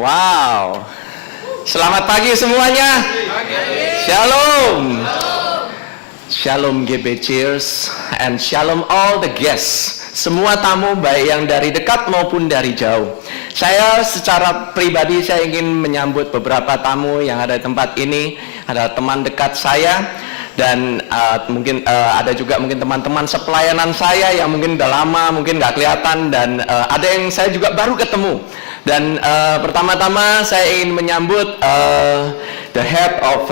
Wow. Selamat pagi semuanya. Shalom. Shalom GBCers and shalom all the guests. Semua tamu baik yang dari dekat maupun dari jauh. Saya secara pribadi saya ingin menyambut beberapa tamu yang ada di tempat ini. Ada teman dekat saya dan mungkin ada juga mungkin teman-teman sepelayanan saya yang mungkin udah lama mungkin nggak kelihatan, dan ada yang saya juga baru ketemu. Dan pertama-tama saya ingin menyambut the head of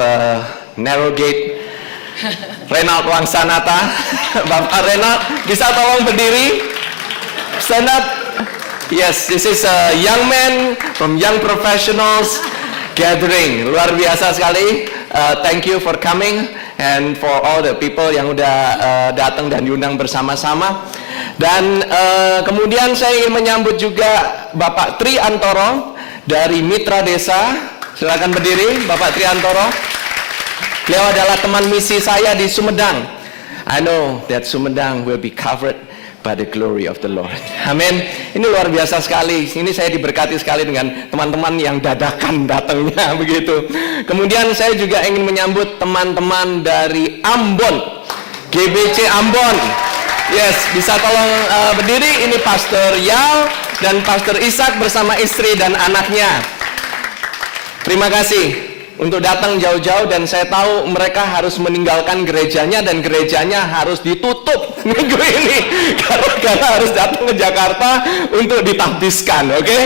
Narrowgate, Renald Wangsanata. Bapak Renald, bisa tolong berdiri? Stand up. Yes, this is a young man from Young Professionals Gathering. Luar biasa sekali. Thank you for coming and for all the people yang udah datang dan diundang bersama-sama. Dan kemudian saya ingin menyambut juga Bapak Tri Antoro dari Mitra Desa. Silakan berdiri, Bapak Tri Antoro. Beliau adalah teman misi saya di Sumedang. I know that Sumedang will be covered by the glory of the Lord. Amin. Ini luar biasa sekali. Ini saya diberkati sekali dengan teman-teman yang dadakan datangnya begitu. Kemudian saya juga ingin menyambut teman-teman dari Ambon, GBC Ambon. Yes, bisa tolong berdiri. Ini Pastor Yal dan Pastor Ishak bersama istri dan anaknya. Terima kasih untuk datang jauh-jauh, dan saya tahu mereka harus meninggalkan gerejanya dan gerejanya harus ditutup minggu ini karena harus datang ke Jakarta untuk ditahbiskan, oke?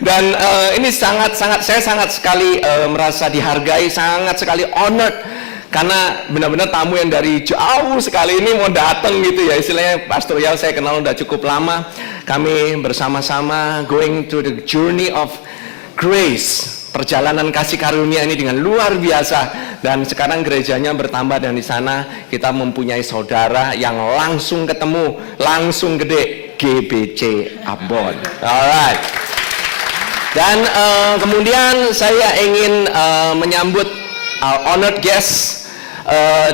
Dan ini saya sangat sekali merasa dihargai, sangat sekali honored, karena benar-benar tamu yang dari jauh sekali ini mau datang gitu ya. Istilahnya Pastor Yal saya kenal udah cukup lama. Kami bersama-sama going through the journey of grace. Perjalanan kasih karunia ini dengan luar biasa, dan sekarang gerejanya bertambah, dan di sana kita mempunyai saudara yang langsung ketemu, langsung gede, GBC Ambon. Alright. Dan kemudian saya ingin menyambut our honored guest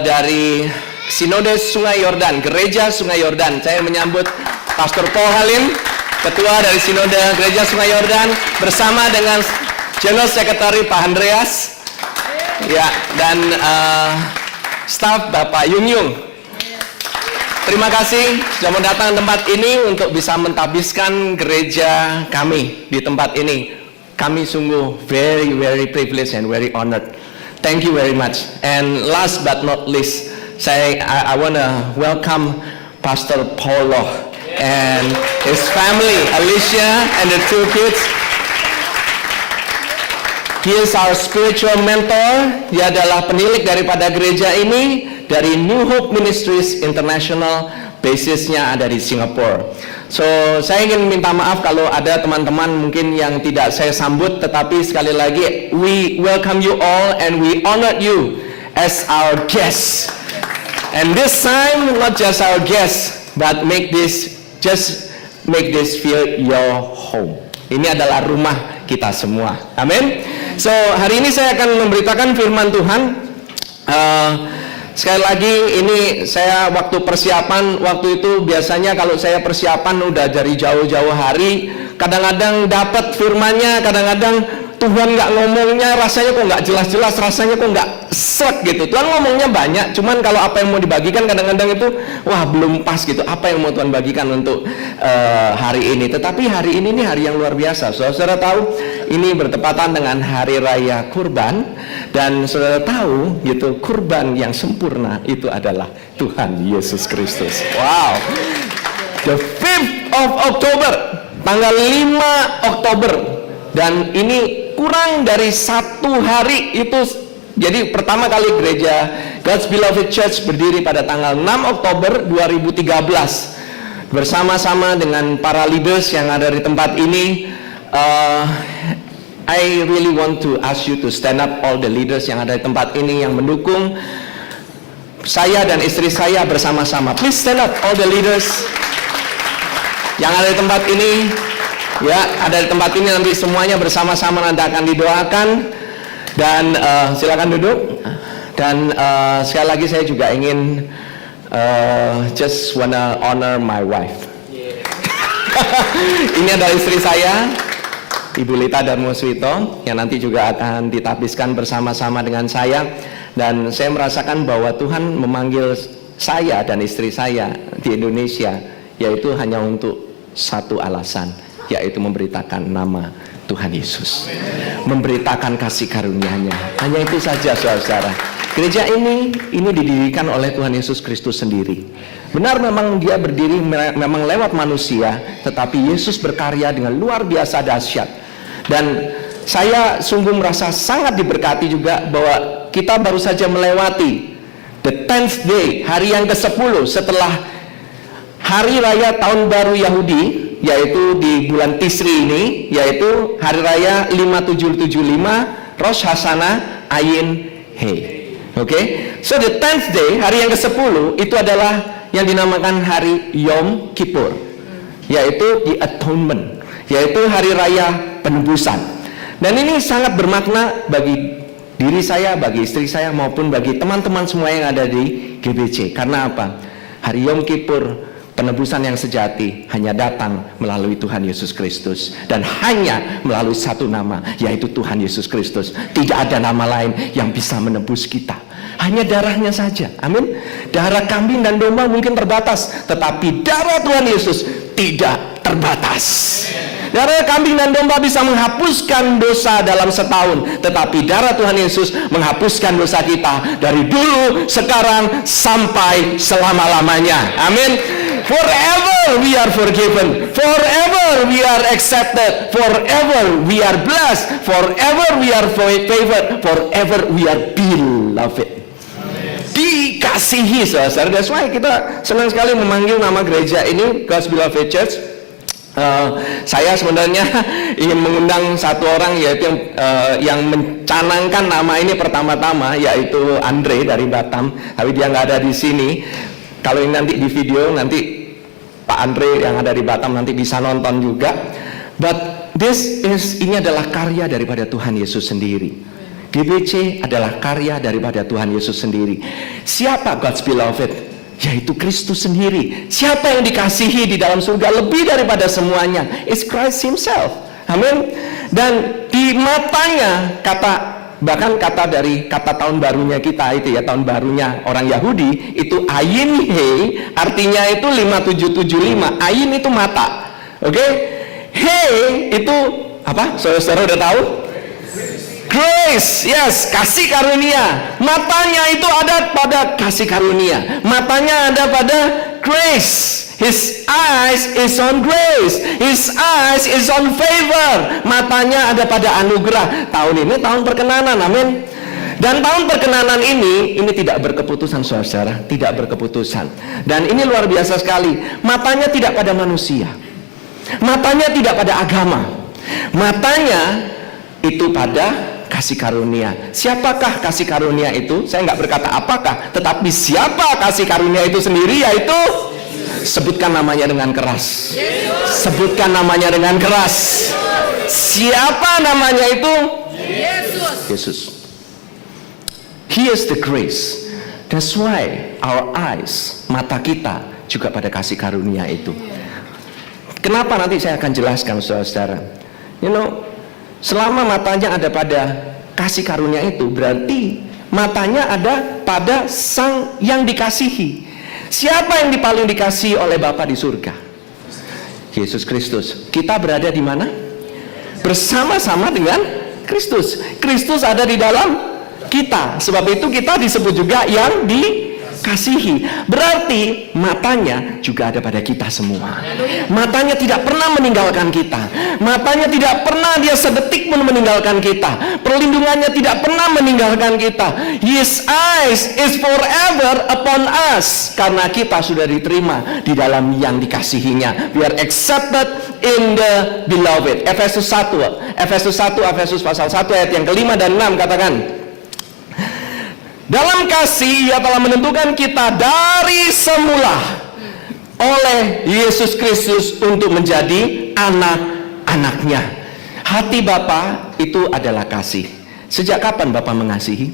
dari Sinode Sungai Yordan, Gereja Sungai Yordan. Saya menyambut Pastor Paul Halim, Ketua dari Sinode Gereja Sungai Yordan, bersama dengan General Secretary Pak Andreas, ya, dan staf Bapak Yung Yung. Terima kasih sudah mendatang tempat ini untuk bisa mentabiskan gereja kami di tempat ini. Kami sungguh very privileged and very honored. Thank you very much. And last but not least, I wanna welcome Pastor Paulo and his family, Alicia and the two kids. He is our spiritual mentor. Dia adalah penilik daripada gereja ini dari New Hope Ministries International. Basisnya ada di Singapura. So saya ingin minta maaf kalau ada teman-teman mungkin yang tidak saya sambut, tetapi sekali lagi we welcome you all and we honor you as our guests. And this time not just our guests, but make this feel your home. Ini adalah rumah kita semua. Amin. So hari ini saya akan memberitakan firman Tuhan. Sekali lagi ini saya waktu persiapan, waktu itu biasanya kalau saya persiapan udah dari jauh-jauh hari, kadang-kadang dapat firmannya, kadang-kadang Tuhan nggak ngomongnya, rasanya kok nggak jelas-jelas, rasanya kok nggak set gitu. Tuhan ngomongnya banyak, cuman kalau apa yang mau dibagikan kadang-kadang itu wah belum pas gitu. Apa yang mau Tuhan bagikan untuk hari ini? Tetapi hari ini hari yang luar biasa. Saudara tahu ini bertepatan dengan hari raya Kurban, dan saudara tahu gitu kurban yang sempurna itu adalah Tuhan Yesus Kristus. Wow. The 5th of October, tanggal 5 Oktober. Dan ini kurang dari 1 hari itu. Jadi pertama kali gereja God's Beloved Church berdiri pada tanggal 6 Oktober 2013 bersama-sama dengan para leaders yang ada di tempat ini. I really want to ask you to stand up, all the leaders yang ada di tempat ini yang mendukung saya dan istri saya bersama-sama. Please stand up, all the leaders yang ada di tempat ini. Ya, ada di tempat ini nanti semuanya bersama-sama nanti akan didoakan. Dan silakan duduk. Dan sekali lagi saya juga ingin just wanna honor my wife. Ini adalah istri saya. Ibu Lita dan Muswito yang nanti juga akan ditapiskan bersama-sama dengan saya. Dan saya merasakan bahwa Tuhan memanggil saya dan istri saya di Indonesia, yaitu hanya untuk satu alasan, yaitu memberitakan nama Tuhan Yesus, memberitakan kasih karunia-Nya. Hanya itu saja, saudara. Gereja ini didirikan oleh Tuhan Yesus Kristus sendiri. Benar, memang dia berdiri memang lewat manusia, tetapi Yesus berkarya dengan luar biasa dahsyat. Dan saya sungguh merasa sangat diberkati juga bahwa kita baru saja melewati the 10th day, hari yang ke-10 setelah hari raya tahun baru Yahudi, yaitu di bulan Tisri ini, yaitu hari raya 5775 Rosh Hashanah Ayin Hei. Oke, so the 10th day, hari yang ke-10 itu adalah yang dinamakan hari Yom Kippur, yaitu the atonement, yaitu hari raya penebusan. Dan ini sangat bermakna bagi diri saya, bagi istri saya, maupun bagi teman-teman semua yang ada di GBC. Karena apa? Hari Yom Kippur, penebusan yang sejati hanya datang melalui Tuhan Yesus Kristus, dan hanya melalui satu nama, yaitu Tuhan Yesus Kristus. Tidak ada nama lain yang bisa menebus kita, hanya darahnya saja. Amin. Darah kambing dan domba mungkin terbatas, tetapi darah Tuhan Yesus tidak terbatas. Darah kambing dan domba bisa menghapuskan dosa dalam setahun, tetapi darah Tuhan Yesus menghapuskan dosa kita dari dulu, sekarang, sampai selama-lamanya. Amin. Forever we are forgiven, forever we are accepted, forever we are blessed, forever we are favored, forever we are beloved. Dikasihi, saudara. That's why kita senang sekali memanggil nama gereja ini God's Beloved Church. Saya sebenarnya ingin mengundang satu orang, yaitu yang mencanangkan nama ini pertama-tama, yaitu Andre dari Batam. Tapi dia nggak ada di sini. Kalau ini nanti di video, nanti Pak Andre yang ada di Batam nanti bisa nonton juga. But ini adalah karya daripada Tuhan Yesus sendiri. GBC adalah karya daripada Tuhan Yesus sendiri. Siapa God's Beloved? Yaitu Kristus sendiri. Siapa yang dikasihi di dalam surga lebih daripada semuanya? It's Christ Himself. Amin. Dan di matanya, bahkan kata dari kata tahun barunya kita itu ya, tahun barunya orang Yahudi itu Ayin Hei, artinya itu 5775. Ayin itu mata. Oke? Hei itu apa? Saudara udah tahu? Grace, yes, kasih karunia. Matanya itu ada pada kasih karunia. Matanya ada pada grace. His eyes is on grace. His eyes is on favor. Matanya ada pada anugerah. Tahun ini tahun perkenanan, amin. Dan tahun perkenanan ini tidak berkeputusan, saudara, tidak berkeputusan. Dan ini luar biasa sekali. Matanya tidak pada manusia. Matanya tidak pada agama. Matanya itu pada kasih karunia. Siapakah kasih karunia itu? Saya nggak berkata apakah, tetapi siapa kasih karunia itu sendiri, yaitu sebutkan namanya dengan keras. Sebutkan namanya dengan keras. Siapa namanya itu? Yesus. He is the grace. That's why our eyes, mata kita juga pada kasih karunia itu. Kenapa nanti saya akan jelaskan, saudara-saudara. Selama matanya ada pada kasih karunia itu, berarti matanya ada pada sang yang dikasihi. Siapa yang paling dikasihi oleh Bapa di surga? Yesus Kristus. Kita berada di mana? Bersama-sama dengan Kristus. Kristus ada di dalam kita. Sebab itu kita disebut juga yang dikasihi. Berarti matanya juga ada pada kita semua. Matanya tidak pernah meninggalkan kita. Matanya tidak pernah dia sedetik pun meninggalkan kita. Perlindungannya tidak pernah meninggalkan kita. His eyes is forever upon us. Karena kita sudah diterima di dalam yang dikasihinya. We are accepted in the beloved. Efesus 1 pasal 1 ayat yang ke-5 dan 6 katakan, dalam kasih Ia telah menentukan kita dari semula oleh Yesus Kristus untuk menjadi anak-anaknya. Hati Bapa itu adalah kasih. Sejak kapan Bapa mengasihi?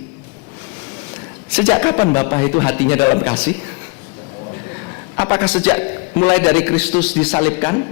Sejak kapan Bapa itu hatinya dalam kasih? Apakah sejak mulai dari Kristus disalibkan?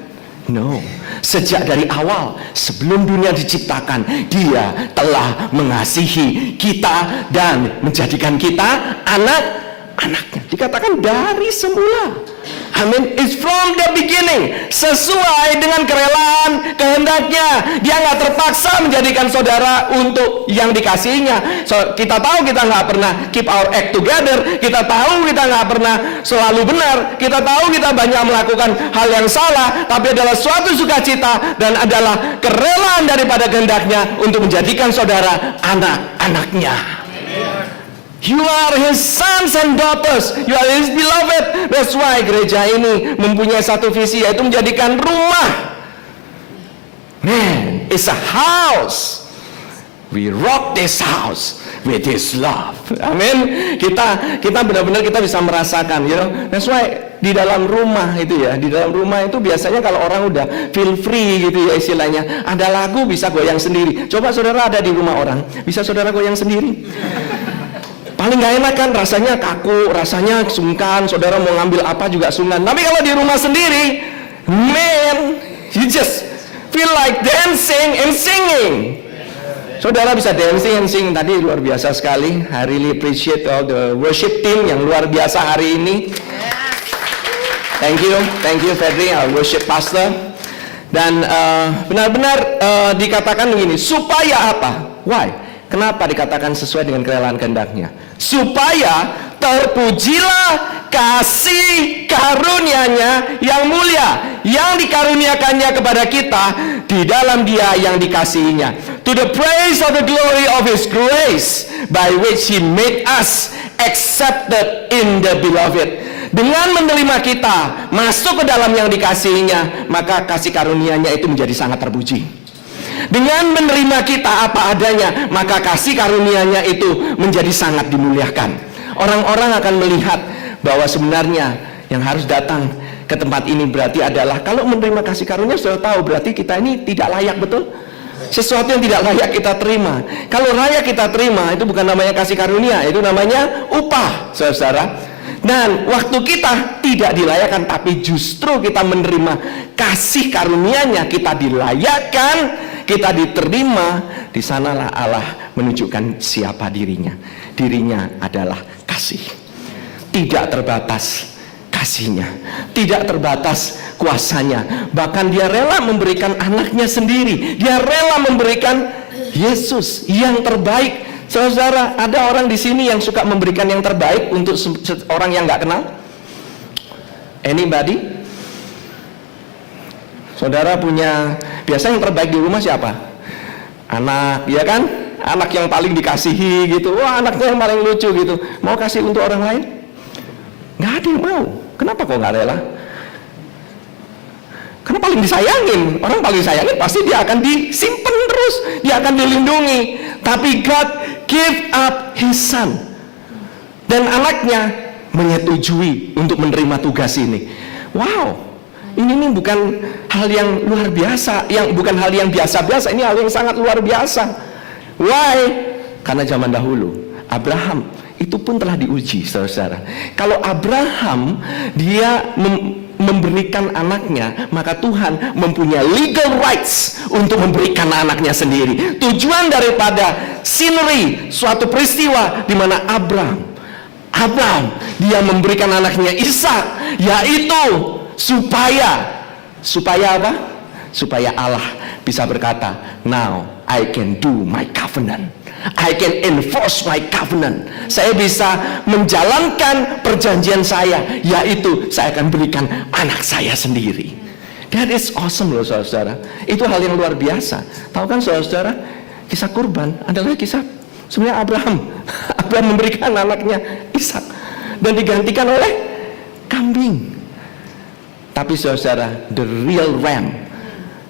No. Sejak dari awal, sebelum dunia diciptakan, Dia telah mengasihi kita dan menjadikan kita anak-anaknya. Dikatakan dari semula. Amin. It's from the beginning. Sesuai dengan kerelaan kehendaknya. Dia nggak terpaksa menjadikan saudara untuk yang dikasihinya. So, kita tahu kita nggak pernah keep our act together. Kita tahu kita nggak pernah selalu benar. Kita tahu kita banyak melakukan hal yang salah. Tapi adalah suatu sukacita dan adalah kerelaan daripada kehendaknya untuk menjadikan saudara anak-anaknya. You are His sons and daughters. You are His beloved. That's why gereja ini mempunyai satu visi, yaitu menjadikan rumah. Man, it's a house. We rock this house with His love. Amin. Kita benar-benar kita bisa merasakan, you know. That's why di dalam rumah itu ya, di dalam rumah itu biasanya kalau orang udah feel free gitu ya istilahnya, ada lagu bisa goyang sendiri. Coba saudara ada di rumah orang, bisa saudara goyang sendiri? Paling gak enak kan, rasanya kaku, rasanya sungkan, saudara mau ngambil apa juga sungkan. Tapi kalau di rumah sendiri, man, you just feel like dancing and singing. Saudara bisa dancing and sing, tadi luar biasa sekali. I really appreciate all the worship team yang luar biasa hari ini. Thank you Fedri, our worship pastor. Dan benar-benar dikatakan begini, supaya apa? Why? Kenapa dikatakan sesuai dengan kerelaan kehendaknya? Supaya terpujilah kasih karunia-Nya yang mulia, yang dikaruniakannya kepada kita di dalam Dia yang dikasihinya. To the praise of the glory of His grace, by which He made us accepted in the beloved. Dengan menerima kita masuk ke dalam yang dikasihinya, maka kasih karunia-Nya itu menjadi sangat terpuji. Dengan menerima kita apa adanya, maka kasih karunia-Nya itu menjadi sangat dimuliakan. Orang-orang akan melihat bahwa sebenarnya yang harus datang ke tempat ini berarti adalah, kalau menerima kasih karunia sudah tahu berarti kita ini tidak layak, betul? Sesuatu yang tidak layak kita terima. Kalau layak kita terima, itu bukan namanya kasih karunia, itu namanya upah, saudara. Dan waktu kita tidak dilayakkan, tapi justru kita menerima kasih karunia-Nya, kita dilayakkan, kita diterima, di sanalah Allah menunjukkan siapa dirinya. Dirinya adalah kasih. Tidak terbatas kasihnya, tidak terbatas kuasanya. Bahkan Dia rela memberikan anaknya sendiri. Dia rela memberikan Yesus yang terbaik. Saudara, ada orang di sini yang suka memberikan yang terbaik untuk orang yang nggak kenal? Anybody? Saudara punya, biasanya yang terbaik di rumah siapa? Anak, ya kan? Anak yang paling dikasihi gitu. Wah, anaknya yang paling lucu gitu. Mau kasih untuk orang lain? Nggak ada yang mau. Kenapa kok nggak rela? Karena paling disayangin. Orang paling disayangin pasti dia akan disimpan terus, dia akan dilindungi. Tapi God give up His Son, dan anaknya menyetujui untuk menerima tugas ini. Wow, ini bukan hal yang luar biasa, bukan hal yang biasa-biasa. Ini hal yang sangat luar biasa. Why? Karena zaman dahulu Abraham itu pun telah diuji, saudara. Kalau Abraham dia memberikan anaknya, maka Tuhan mempunyai legal rights untuk memberikan anaknya sendiri. Tujuan daripada scenery, suatu peristiwa di mana Abraham dia memberikan anaknya Ishak, yaitu supaya apa? Supaya Allah bisa berkata, now I can do my covenant, I can enforce my covenant. Saya bisa menjalankan perjanjian saya, yaitu saya akan berikan anak saya sendiri. That is awesome loh saudara. Itu hal yang luar biasa. Tahu kan saudara, kisah kurban adalah kisah sebenarnya Abraham memberikan anaknya Ishak dan digantikan oleh kambing. Tapi saudara, the real ram,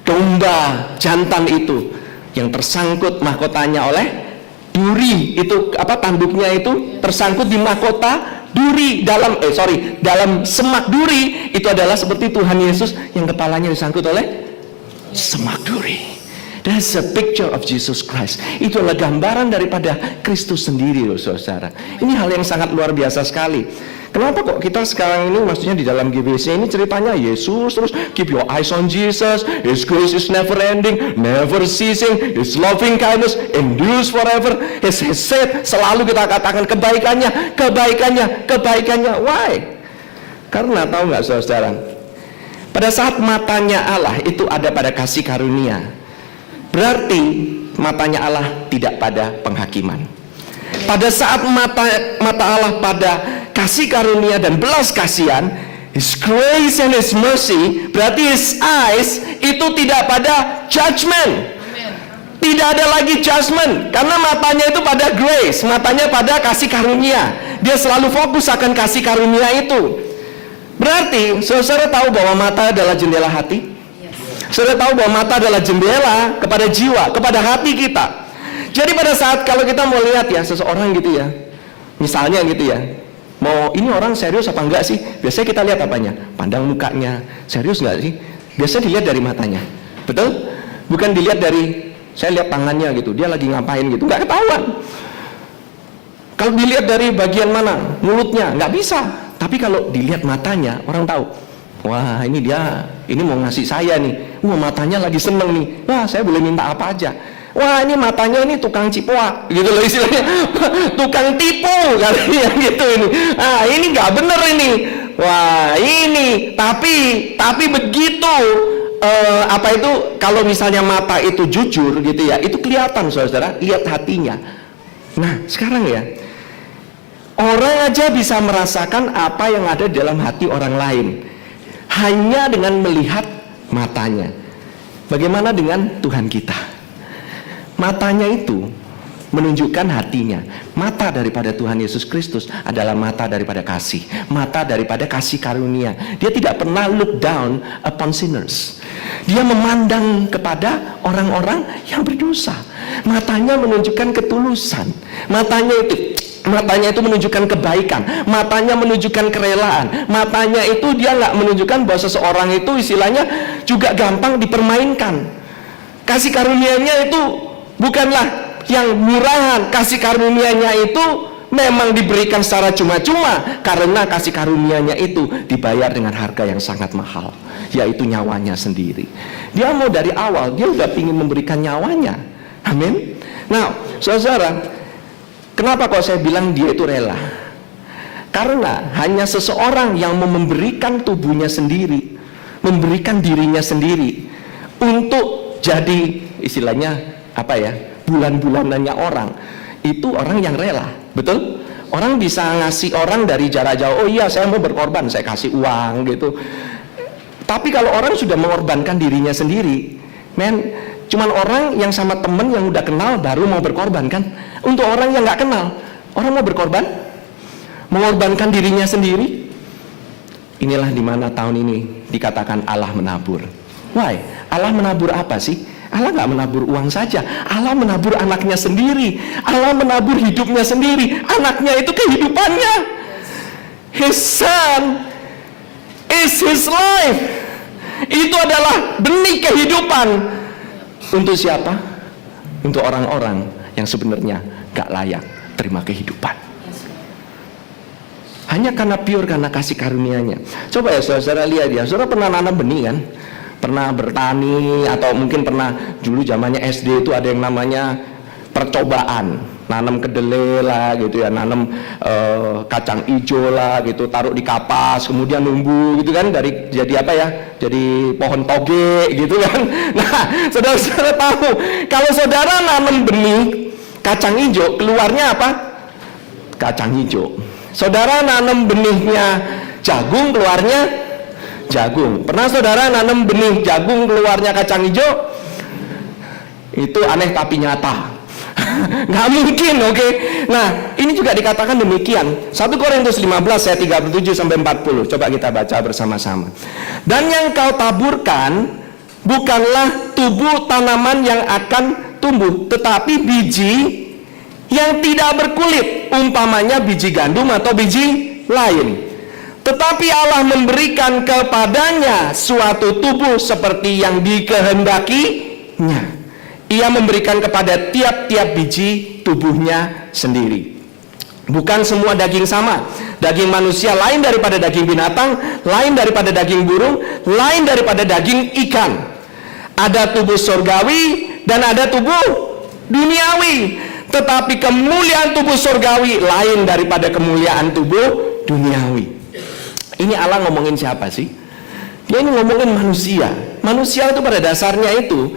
domba jantan itu yang tersangkut mahkotanya oleh duri, itu tanduknya itu tersangkut di mahkota duri dalam semak duri. Itu adalah seperti Tuhan Yesus yang kepalanya disangkut oleh semak duri. That's a picture of Jesus Christ. Itu adalah gambaran daripada Kristus sendiri loh saudara. Ini hal yang sangat luar biasa sekali. Kenapa kok kita sekarang ini, maksudnya di dalam GBC ini ceritanya Yesus terus keep your eyes on Jesus, His grace is never ending, never ceasing, His loving kindness endures forever, His said, selalu kita katakan kebaikannya. Why? Karena tahu nggak saudara, pada saat matanya Allah itu ada pada kasih karunia, berarti matanya Allah tidak pada penghakiman. Pada saat mata Allah pada kasih karunia dan belas kasihan, His grace and His mercy, berarti His eyes itu tidak pada judgment. Tidak ada lagi judgment, karena matanya itu pada grace, matanya pada kasih karunia. Dia selalu fokus akan kasih karunia itu. Berarti saudara tahu bahwa mata adalah jendela hati. Saudara tahu bahwa mata adalah jendela kepada jiwa, kepada hati kita. Jadi pada saat kalau kita mau lihat ya seseorang gitu ya, misalnya gitu ya, mau ini orang serius apa enggak sih? Biasanya kita lihat apanya? Pandang mukanya, serius enggak sih? Biasanya dilihat dari matanya, betul? Bukan dilihat dari, saya lihat tangannya gitu, dia lagi ngapain gitu, nggak ketahuan. Kalau dilihat dari bagian mana? Mulutnya, nggak bisa. Tapi kalau dilihat matanya, orang tahu. Wah ini dia, ini mau ngasih saya nih. Wah matanya lagi seneng nih. Wah saya boleh minta apa aja. Wah ini matanya ini tukang cipoa, gitu loh istilahnya. Tukang tipu kali ya gitu ini. Ah ini nggak bener ini. Wah ini, tapi begitu apa itu, kalau misalnya mata itu jujur gitu ya, itu kelihatan saudara, lihat hatinya. Nah sekarang ya, orang aja bisa merasakan apa yang ada dalam hati orang lain hanya dengan melihat matanya. Bagaimana dengan Tuhan kita? Matanya itu menunjukkan hatinya. Mata daripada Tuhan Yesus Kristus adalah mata daripada kasih, mata daripada kasih karunia. Dia tidak pernah look down upon sinners. Dia memandang kepada orang-orang yang berdosa. Matanya menunjukkan ketulusan. Matanya itu menunjukkan kebaikan. Matanya menunjukkan kerelaan. Matanya itu dia nggak menunjukkan bahwa seseorang itu istilahnya juga gampang dipermainkan. Kasih karunianya itu bukanlah yang murahan. Kasih karunianya itu memang diberikan secara cuma-cuma, karena kasih karunianya itu dibayar dengan harga yang sangat mahal, yaitu nyawanya sendiri. Dia mau dari awal, dia udah ingin memberikan nyawanya. Amin. Nah saudara, kenapa kok saya bilang dia itu rela? Karena hanya seseorang yang memberikan tubuhnya sendiri, memberikan dirinya sendiri untuk jadi istilahnya apa ya, bulan-bulanannya orang, itu orang yang rela, betul? Orang bisa ngasih orang dari jarak jauh, oh iya saya mau berkorban, saya kasih uang gitu. Tapi kalau orang sudah mengorbankan dirinya sendiri, cuman orang yang sama temen yang udah kenal baru mau berkorban kan? Untuk orang yang nggak kenal, orang mau berkorban, mengorbankan dirinya sendiri. Inilah dimana tahun ini dikatakan Allah menabur. Why? Allah menabur apa sih? Allah nggak menabur uang saja, Allah menabur anaknya sendiri, Allah menabur hidupnya sendiri. Anaknya itu kehidupannya. His son is his life. Itu adalah benih kehidupan. Untuk siapa? Untuk orang-orang yang sebenarnya gak layak terima kehidupan. Hanya karena pure, karena kasih karunia-Nya. Coba ya saudara lihat ya, saudara pernah nanam benih kan? Pernah bertani, atau mungkin pernah dulu zamannya SD itu ada yang namanya percobaan, nanam kedelai lah gitu ya, nanam kacang hijau lah gitu, taruh di kapas, kemudian numbuh gitu kan, dari jadi apa ya, jadi pohon toge gitu kan. Nah saudara-saudara tahu, kalau saudara nanam benih kacang hijau, keluarnya apa? Kacang hijau. Saudara nanam benihnya jagung, keluarnya jagung. Pernah saudara nanam benih jagung keluarnya kacang hijau? Itu aneh tapi nyata. Nggak mungkin, oke? Nah, ini juga dikatakan demikian. 1 Korintus 15 ayat 37 sampai 40. Coba kita baca bersama-sama. Dan yang kau taburkan bukanlah tubuh tanaman yang akan tumbuh, tetapi biji yang tidak berkulit, umpamanya biji gandum atau biji lain. Tetapi Allah memberikan kepadanya suatu tubuh seperti yang dikehendakinya. Ia memberikan kepada tiap-tiap biji tubuhnya sendiri. Bukan semua daging sama, Daging manusia lain daripada daging binatang, lain daripada daging burung, lain daripada daging ikan. Ada tubuh surgawi dan ada tubuh duniawi. Tetapi kemuliaan tubuh surgawi lain daripada kemuliaan tubuh duniawi. Ini Allah ngomongin siapa sih? Dia ini ngomongin manusia. Manusia itu pada dasarnya itu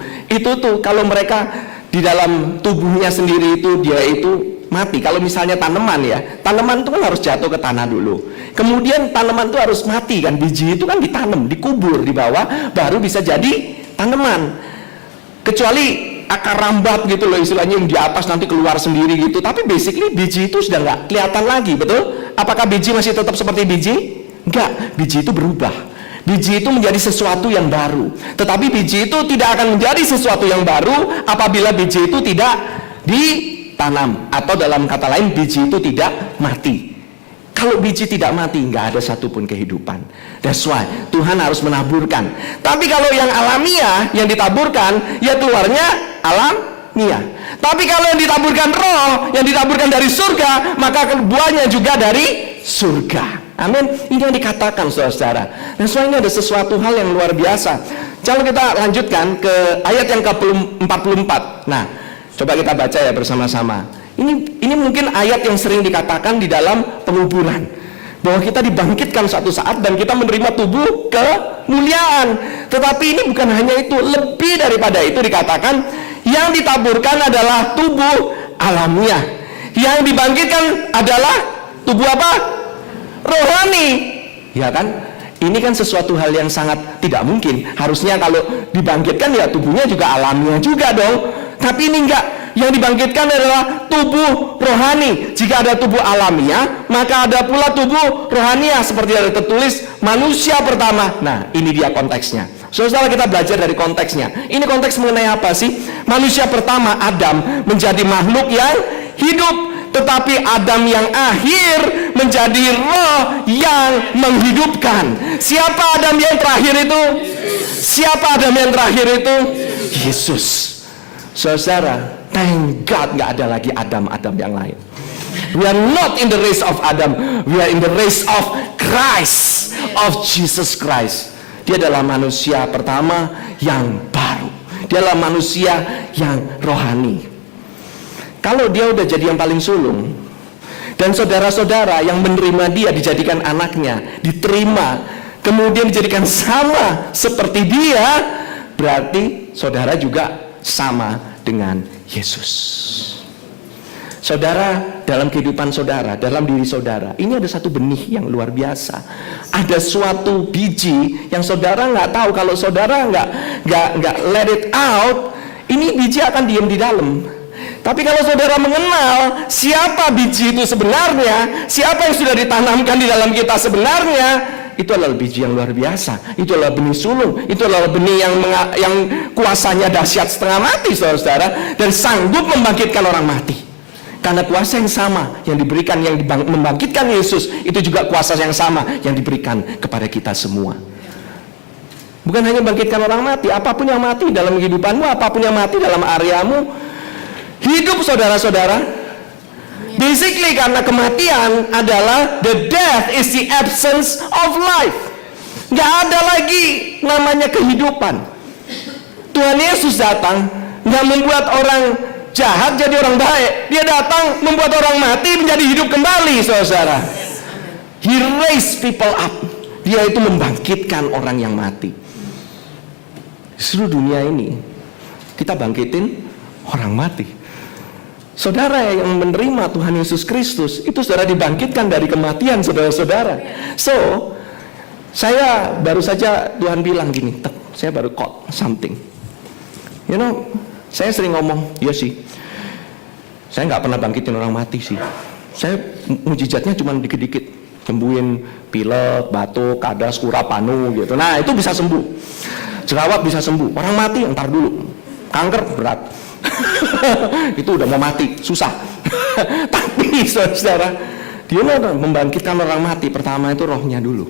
tuh kalau mereka di dalam tubuhnya sendiri itu dia itu mati. Kalau misalnya tanaman ya, tanaman itu kan harus jatuh ke tanah dulu. Kemudian tanaman itu harus mati kan, biji itu kan ditanam, dikubur di bawah, baru bisa jadi tanaman. Kecuali akar rambat gitu loh istilahnya, yang di atas nanti keluar sendiri gitu. Tapi basically biji itu sudah nggak kelihatan lagi, betul? Apakah biji masih tetap seperti biji? Enggak, biji itu berubah. Biji itu menjadi sesuatu yang baru. Tetapi biji itu tidak akan menjadi sesuatu yang baru apabila biji itu tidak ditanam. Atau dalam kata lain, biji itu tidak mati. Kalau biji tidak mati, nggak ada satupun kehidupan. That's why Tuhan harus menaburkan. Tapi kalau yang alamiah, yang ditaburkan, ya keluarnya alamiah. Tapi kalau yang ditaburkan roh, yang ditaburkan dari surga, maka buahnya juga dari surga. Amin. Ini yang dikatakan saudara-saudara. Dan soalnya ini ada sesuatu hal yang luar biasa. Coba kita lanjutkan ke ayat yang ke-44. Nah, coba kita baca ya bersama-sama. Ini mungkin ayat yang sering dikatakan di dalam penguburan, bahwa kita dibangkitkan suatu saat dan kita menerima tubuh kemuliaan. Tetapi ini bukan hanya itu, lebih daripada itu dikatakan yang ditaburkan adalah tubuh alamiah. Yang dibangkitkan adalah tubuh apa? Rohani, ya kan? Ini kan sesuatu hal yang sangat tidak mungkin. Harusnya kalau dibangkitkan ya tubuhnya juga alamiah juga dong. Tapi ini enggak. Yang dibangkitkan adalah tubuh rohani. Jika ada tubuh alamiah, maka ada pula tubuh rohaniah, seperti ada tertulis manusia pertama. Nah, ini dia konteksnya. Saudara, kita belajar dari konteksnya. Ini konteks mengenai apa sih? Manusia pertama, Adam, menjadi makhluk yang hidup. Tetapi Adam yang akhir menjadi roh yang menghidupkan. Siapa Adam yang terakhir itu? Siapa Adam yang terakhir itu? Yesus. Saudara, thank God nggak ada lagi Adam yang lain. We are not in the race of Adam. We are in the race of Christ, of Jesus Christ. Dia adalah manusia pertama yang baru. Dia adalah manusia yang rohani. Kalau dia udah jadi yang paling sulung, dan saudara-saudara yang menerima dia dijadikan anaknya, diterima, kemudian dijadikan sama seperti dia, berarti saudara juga sama dengan Yesus. Saudara, dalam kehidupan saudara, dalam diri saudara, ini ada satu benih yang luar biasa. Ada suatu biji yang saudara nggak tahu. Kalau saudara nggak let it out, ini biji akan diam di dalam. Tapi kalau saudara mengenal siapa biji itu sebenarnya, siapa yang sudah ditanamkan di dalam kita sebenarnya, itu adalah biji yang luar biasa. Itu adalah benih sulung. Itu adalah benih yang kuasanya dahsyat setengah mati, saudara-saudara, dan sanggup membangkitkan orang mati. Karena kuasa yang sama yang diberikan, yang membangkitkan Yesus, itu juga kuasa yang sama yang diberikan kepada kita semua. Bukan hanya membangkitkan orang mati, apapun yang mati dalam kehidupanmu, apapun yang mati dalam areamu, hidup saudara-saudara. Basically karena kematian adalah the death is the absence of life. Gak ada lagi namanya kehidupan. Tuhan Yesus datang gak membuat orang jahat jadi orang baik. Dia datang membuat orang mati menjadi hidup kembali, saudara. He raised people up. Dia itu membangkitkan orang yang mati. Di seluruh dunia ini kita bangkitin orang mati. Saudara yang menerima Tuhan Yesus Kristus, itu saudara dibangkitkan dari kematian, saudara-saudara. So, saya baru saja Tuhan bilang gini, saya baru caught something. You know, saya sering ngomong, iya sih, saya nggak pernah bangkitin orang mati sih. Saya mujizatnya cuma dikit-dikit, sembuhin pilek, batuk, kadas, kura, panu gitu. Nah, itu bisa sembuh. Jerawat bisa sembuh. Orang mati entar dulu. Kanker berat. Itu udah mau mati, susah. Tapi saudara, dia membangkitkan orang mati, pertama itu rohnya dulu.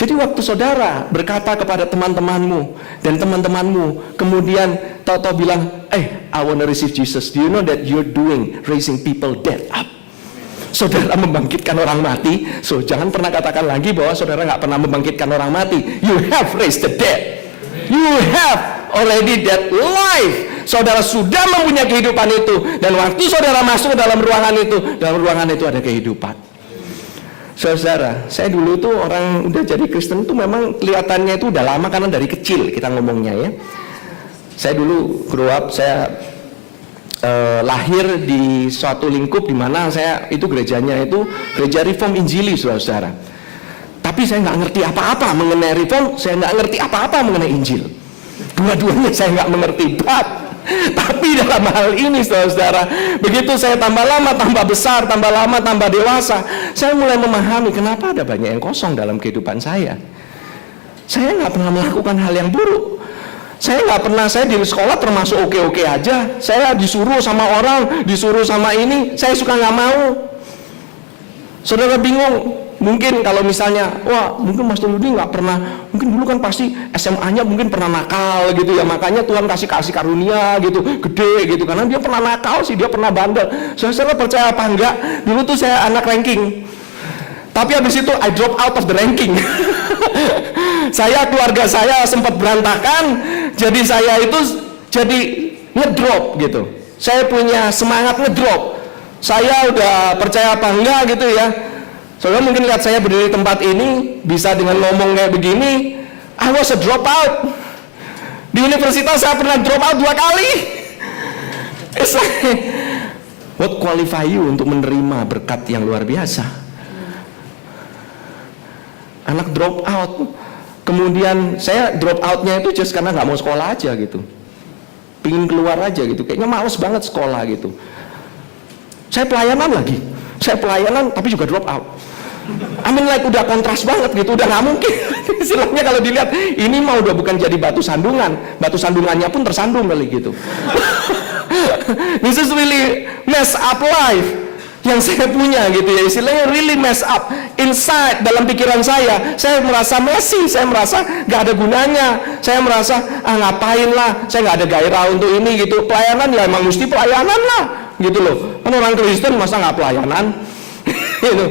Jadi waktu saudara berkata kepada teman-temanmu dan teman-temanmu kemudian tahu-tahu bilang, I want to receive Jesus. Do you know that you're doing raising people dead up? saudara membangkitkan orang mati. So, jangan pernah katakan lagi bahwa saudara nggak pernah membangkitkan orang mati. You have raised the dead. You have already that life. Saudara sudah mempunyai kehidupan itu. Dan waktu saudara masuk dalam ruangan itu ada kehidupan. Saudara, saya dulu tuh orang udah jadi Kristen tuh memang kelihatannya itu udah lama, karena dari kecil kita ngomongnya ya. Saya dulu grow up, saya lahir di suatu lingkup di mana saya itu gerejanya itu gereja Reform Injili, saudara. Tapi saya nggak ngerti apa-apa mengenai Reform, saya nggak ngerti apa-apa mengenai Injil. Dua-duanya saya nggak mengerti. Tapi dalam hal ini, saudara, begitu saya tambah lama, tambah besar, tambah lama, tambah dewasa, saya mulai memahami kenapa ada banyak yang kosong dalam kehidupan saya. Saya nggak pernah melakukan hal yang buruk. Saya nggak pernah, saya di sekolah termasuk oke-oke aja. Saya disuruh sama orang, disuruh sama ini, saya suka nggak mau. Saudara bingung, mungkin kalau misalnya, wah mungkin Mas Rudi nggak pernah, mungkin dulu kan pasti SMA-nya mungkin pernah nakal gitu ya, makanya Tuhan kasih karunia gitu, gede gitu, karena dia pernah nakal sih, dia pernah bandel. Saudara percaya apa enggak? Dulu tuh saya anak ranking, tapi habis itu I drop out of the ranking. Keluarga saya sempat berantakan, jadi saya itu jadi ngedrop gitu. Saya punya semangat ngedrop. Saya udah percaya apa enggak gitu ya. Saudara mungkin lihat saya berdiri di tempat ini, bisa dengan ngomong kayak begini. I was a dropout. Di universitas saya pernah drop out 2 kali. It's like, what qualify you untuk menerima berkat yang luar biasa? Anak drop out. Kemudian saya drop outnya itu just karena nggak mau sekolah aja gitu, pingin keluar aja gitu, kayaknya males banget sekolah gitu. Saya pelayanan lagi, tapi juga drop out. I mean like udah kontras banget gitu, udah nggak mungkin. Istilahnya kalau dilihat ini mah udah bukan jadi batu sandungannya pun tersandung kali gitu. This is really mess up life yang saya punya gitu ya, istilahnya really mess up inside, dalam pikiran saya merasa messy, saya merasa gak ada gunanya, saya merasa ngapain lah, saya gak ada gairah untuk ini gitu. Pelayanan ya emang mesti pelayanan lah gitu loh, kan orang Kristen masa gak pelayanan. Gitu.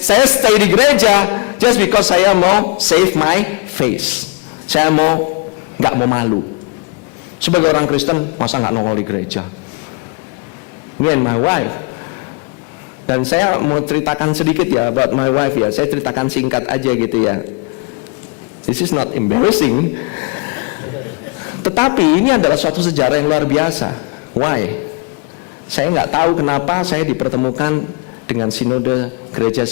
Saya stay di gereja just because saya mau save my face, saya gak mau malu. Sebagai orang Kristen masa gak nongol di gereja. Me and my wife. Dan saya mau ceritakan sedikit ya about my wife ya. Saya ceritakan singkat aja gitu ya. This is not embarrassing. Tetapi ini adalah suatu sejarah yang luar biasa. Why? Saya nggak tahu kenapa saya dipertemukan dengan sinode gereja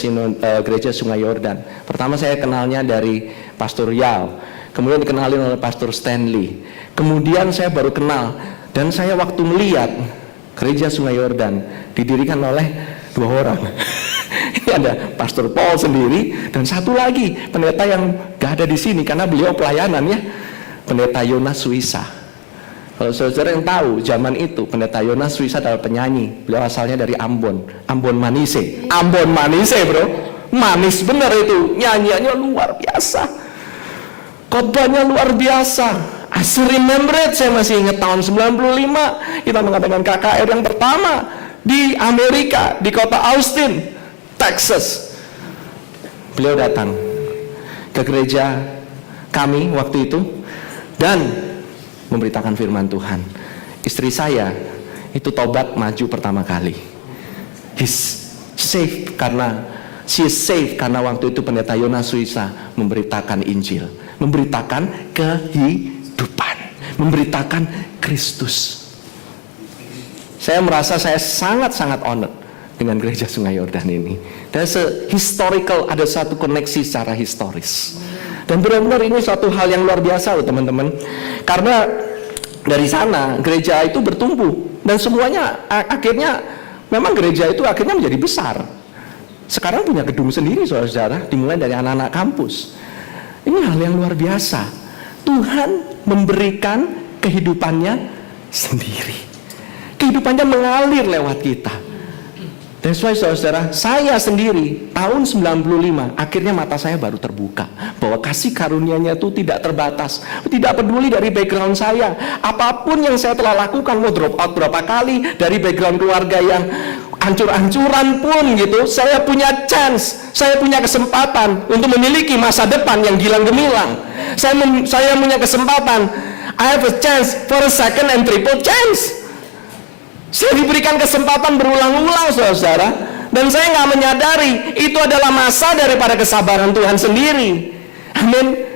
Sungai Yordan. Pertama saya kenalnya dari Pastor Yao, kemudian dikenalin oleh Pastor Stanley. Kemudian saya baru kenal, dan saya waktu melihat gereja Sungai Yordan didirikan oleh 2 orang. Ini ada Pastor Paul sendiri dan satu lagi pendeta yang gak ada di sini karena beliau pelayanan ya, Pendeta Yonas Suisa. Kalau saudara yang tahu zaman itu Pendeta Yonas Suisa adalah penyanyi. Beliau asalnya dari Ambon Manise bro, manis bener itu, nyanyiannya luar biasa, khotbahnya luar biasa. I still remember it, saya masih ingat tahun 95 kita mengadakan KKR yang pertama di Amerika, di kota Austin, Texas. Beliau datang ke gereja kami waktu itu dan memberitakan firman Tuhan. Istri saya itu tobat maju pertama kali. She is saved karena waktu itu Pendeta Yonas Suisa memberitakan Injil, memberitakan kehidupan, memberitakan Kristus. Saya merasa saya sangat-sangat honored dengan gereja Sungai Yordan ini. Dan ada satu koneksi secara historis. Dan benar-benar ini suatu hal yang luar biasa loh teman-teman. Karena dari sana gereja itu bertumbuh. Dan semuanya akhirnya, memang gereja itu akhirnya menjadi besar. Sekarang punya gedung sendiri saudara-saudara, dimulai dari anak-anak kampus. Ini hal yang luar biasa. Tuhan memberikan kehidupannya sendiri. Kehidupannya mengalir lewat kita. That's why saudara, saya sendiri tahun 95 akhirnya mata saya baru terbuka bahwa kasih karunia-Nya itu tidak terbatas. Tidak peduli dari background saya, apapun yang saya telah lakukan, mau drop out berapa kali dari background keluarga yang ancur-ancuran pun gitu, saya punya chance, saya punya kesempatan untuk memiliki masa depan yang gilang gemilang. Saya punya kesempatan, I have a chance for a second and triple chance. Saya diberikan kesempatan berulang-ulang, saudara, dan saya nggak menyadari itu adalah masa daripada kesabaran Tuhan sendiri. Amin.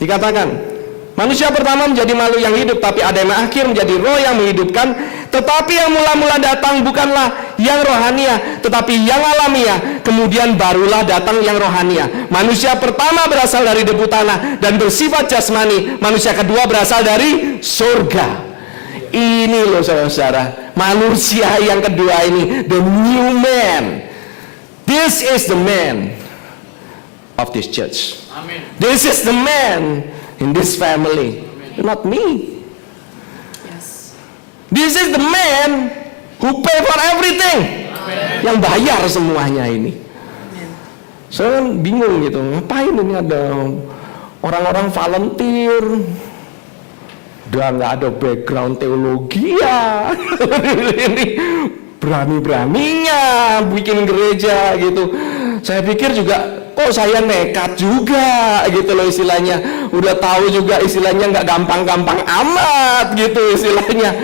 Dikatakan, manusia pertama menjadi makhluk yang hidup, tapi ada yang akhir menjadi roh yang menghidupkan. Tetapi yang mula-mula datang bukanlah yang rohania, tetapi yang alamiah. Kemudian barulah datang yang rohania. Manusia pertama berasal dari debu tanah dan bersifat jasmani. Manusia kedua berasal dari surga. Ini loh saudara-saudara, manusia yang kedua ini, the new man. This is the man of this church. Amen. This is the man in this family. Not me. Yes. This is the man who pay for everything. Amen. Yang bayar semuanya ini. Amen. Saya kan bingung gitu, ngapain ini ada orang-orang volunteer, udah nggak ada background teologi ya. Ini berani-beraninya bikin gereja gitu. Saya pikir juga, kok saya nekat juga gitu loh istilahnya. Udah tahu juga istilahnya nggak gampang-gampang amat gitu istilahnya.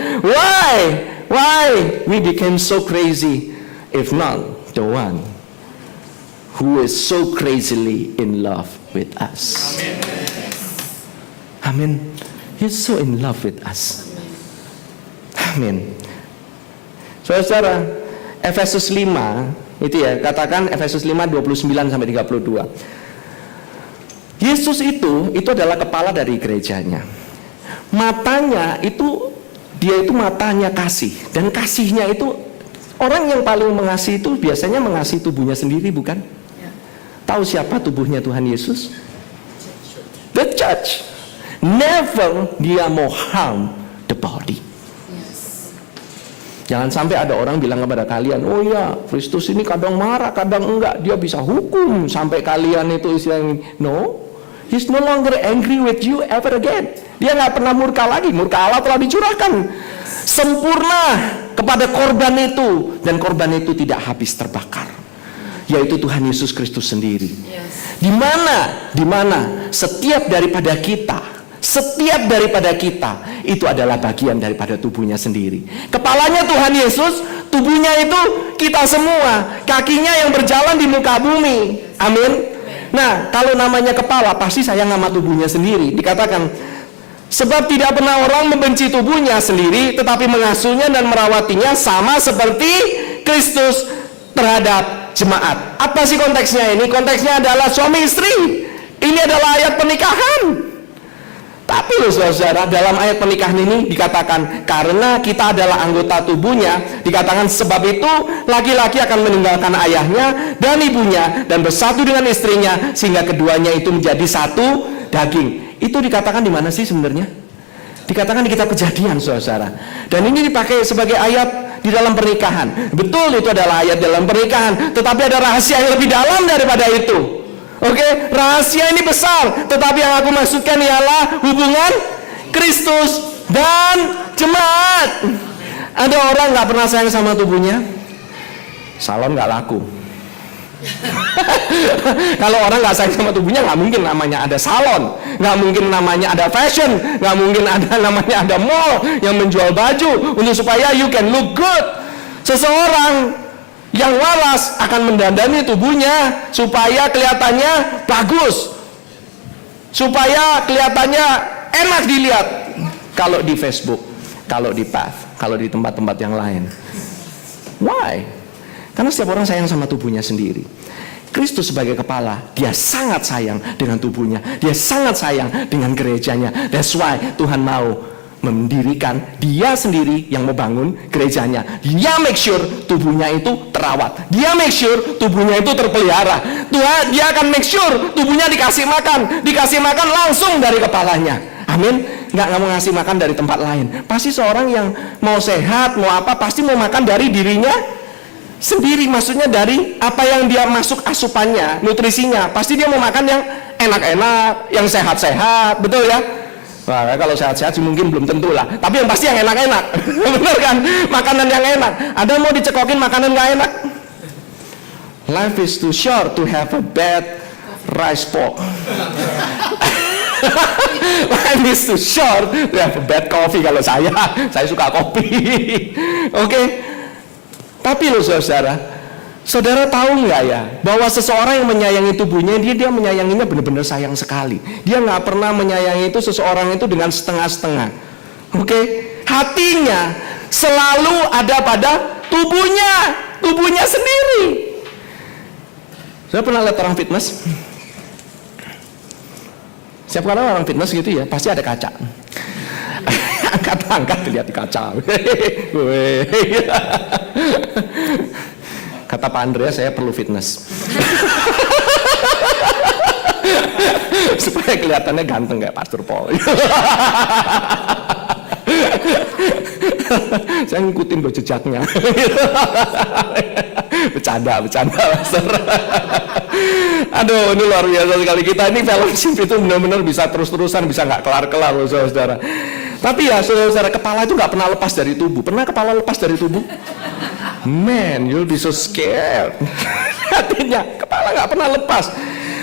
Why we became so crazy if not the one who is so crazily in love with us. Amin. He's so in love with us. Amin. Saudara, Efesus 5 itu ya, katakan Efesus 5 29 sampai 32. Yesus itu adalah kepala dari gerejanya. Matanya itu, dia itu matanya kasih, dan kasihnya itu, orang yang paling mengasihi itu biasanya mengasihi tubuhnya sendiri, bukan? Ya. Tahu siapa tubuhnya Tuhan Yesus? The church. Never dia mau harm the body. Yes. Jangan sampai ada orang bilang kepada kalian, oh ya, Kristus ini kadang marah, kadang enggak, dia bisa hukum sampai kalian itu istilahnya. No, he's no longer angry with you ever again. Dia nggak pernah murka lagi. Murka Allah telah dicurahkan sempurna kepada korban itu, dan korban itu tidak habis terbakar, yaitu Tuhan Yesus Kristus sendiri. Yes. Di mana setiap daripada kita itu adalah bagian daripada tubuhnya sendiri. Kepalanya Tuhan Yesus, tubuhnya itu kita semua, kakinya yang berjalan di muka bumi. Amin. Nah, kalau namanya kepala pasti sayang sama tubuhnya sendiri. Dikatakan, sebab tidak pernah orang membenci tubuhnya sendiri, tetapi mengasuhnya dan merawatinya sama seperti Kristus terhadap jemaat. Apa sih konteksnya ini? Konteksnya adalah suami istri. Ini adalah ayat pernikahan. Tapi loh saudara, dalam ayat pernikahan ini dikatakan, karena kita adalah anggota tubuhnya, dikatakan sebab itu laki-laki akan meninggalkan ayahnya dan ibunya dan bersatu dengan istrinya, sehingga keduanya itu menjadi satu daging. Itu dikatakan di mana sih sebenarnya? Dikatakan di kitab Kejadian, saudara. Dan ini dipakai sebagai ayat di dalam pernikahan. Betul, itu adalah ayat dalam pernikahan, tetapi ada rahasia yang lebih dalam daripada itu. Oke, rahasia ini besar, tetapi yang aku maksudkan ialah hubungan Kristus dan jemaat. Ada orang nggak pernah sayang sama tubuhnya, salon nggak laku. Kalau orang nggak sayang sama tubuhnya, nggak mungkin namanya ada salon, nggak mungkin namanya ada fashion, nggak mungkin namanya ada mall yang menjual baju untuk supaya you can look good. Seseorang yang waras akan mendandani tubuhnya supaya kelihatannya bagus, supaya kelihatannya enak dilihat. Kalau di Facebook, kalau di Path, kalau di tempat-tempat yang lain. Why? Karena setiap orang sayang sama tubuhnya sendiri. Kristus sebagai kepala, dia sangat sayang dengan tubuhnya, dia sangat sayang dengan gerejanya. That's why Tuhan mau mendirikan, dia sendiri yang membangun gerejanya. Dia make sure tubuhnya itu terawat, dia make sure tubuhnya itu terpelihara. Tuhan, dia akan make sure tubuhnya dikasih makan langsung dari kepalanya. Amin. Nggak mau ngasih makan dari tempat lain. Pasti seorang yang mau sehat, mau apa, pasti mau makan dari dirinya sendiri. Maksudnya dari apa yang dia masuk asupannya, nutrisinya. Pasti dia mau makan yang enak-enak, yang sehat-sehat, betul ya? Wah, kalau sehat-sehat sih mungkin belum tentu lah. Tapi yang pasti yang enak-enak. Bener kan? Makanan yang enak. Ada mau dicekokin makanan gak enak? Life is too short to have a bad rice pork. Life is too short to have a bad coffee. Kalau saya suka kopi. Oke. Tapi loh saudara tahu nggak ya bahwa seseorang yang menyayangi tubuhnya, dia menyayanginya benar-benar sayang sekali. Dia nggak pernah menyayangi itu seseorang itu dengan setengah-setengah. Oke. Hatinya selalu ada pada tubuhnya sendiri. Saya pernah lihat orang fitness. Siapa kali orang fitness gitu ya, pasti ada kaca. Angkat lihat di kaca. Kata Pak Andrea, saya perlu fitness. Supaya kelihatannya ganteng kayak Pastor Paul. Saya ngikutin jejaknya. Bercanda Pastor. Aduh, ini luar biasa sekali. Kita ini fellowship itu benar-benar bisa terus-terusan, bisa nggak kelar-kelar loh saudara. Tapi ya saudara, kepala itu nggak pernah lepas dari tubuh. Pernah kepala lepas dari tubuh? Man, you'll be so scared. Artinya kepala nggak pernah lepas.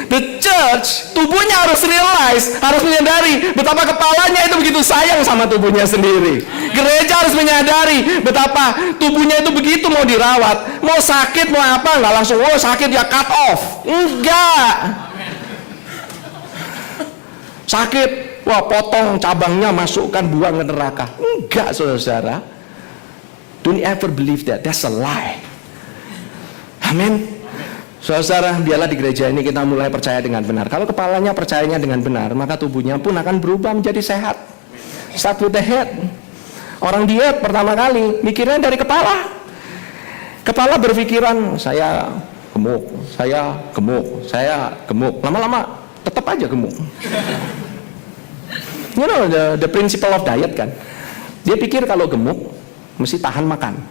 The church, tubuhnya harus realize, harus menyadari betapa kepalanya itu begitu sayang sama tubuhnya sendiri. Gereja harus menyadari betapa tubuhnya itu begitu mau dirawat. Mau sakit, mau apa, nggak langsung, oh sakit ya cut off. Enggak. Sakit, wah potong cabangnya, masukkan, buang ke neraka. Enggak saudara. Don't ever believe that. That's a lie. Amin. Saudara, biarlah di gereja ini kita mulai percaya dengan benar. Kalau kepalanya percayanya dengan benar, maka tubuhnya pun akan berubah menjadi sehat. Start with the head. Orang diet pertama kali mikirnya dari kepala. Kepala berpikiran, saya gemuk. Lama-lama tetap aja gemuk. You know the principle of diet kan. Dia pikir kalau gemuk mesti tahan makan.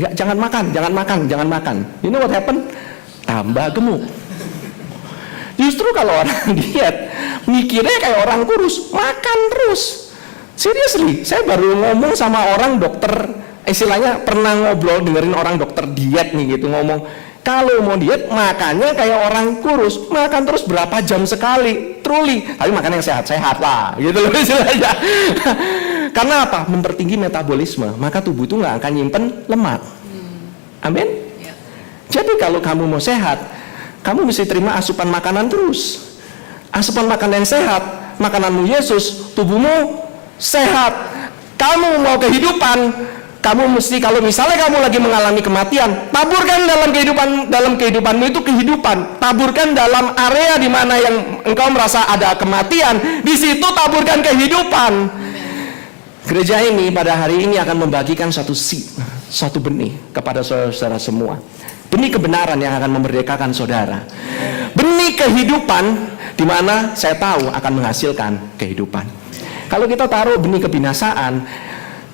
Enggak, jangan makan. You know what happen? Tambah gemuk. Justru kalau orang diet mikirnya kayak orang kurus, makan terus. Seriously, saya baru ngomong sama orang dokter, istilahnya pernah ngobrol dengerin orang dokter diet nih gitu ngomong, kalau mau diet makannya kayak orang kurus, makan terus berapa jam sekali, truly, tapi makan yang sehat-sehat lah, gitu loh istilahnya. Karena apa? Mempertinggi metabolisme, maka tubuh itu nggak akan nyimpen lemak. Amin. Jadi kalau kamu mau sehat, kamu mesti terima asupan makanan terus. Asupan makanan yang sehat, makananmu Yesus, tubuhmu sehat. Kamu mau kehidupan, kamu mesti, kalau misalnya kamu lagi mengalami kematian, taburkan dalam kehidupanmu itu kehidupan. Taburkan dalam area di mana yang engkau merasa ada kematian, di situ taburkan kehidupan. Gereja ini pada hari ini akan membagikan satu seed, satu benih kepada saudara semua. Benih kebenaran yang akan memerdekakan saudara. Benih kehidupan di mana saya tahu akan menghasilkan kehidupan. Kalau kita taruh benih kebinasaan,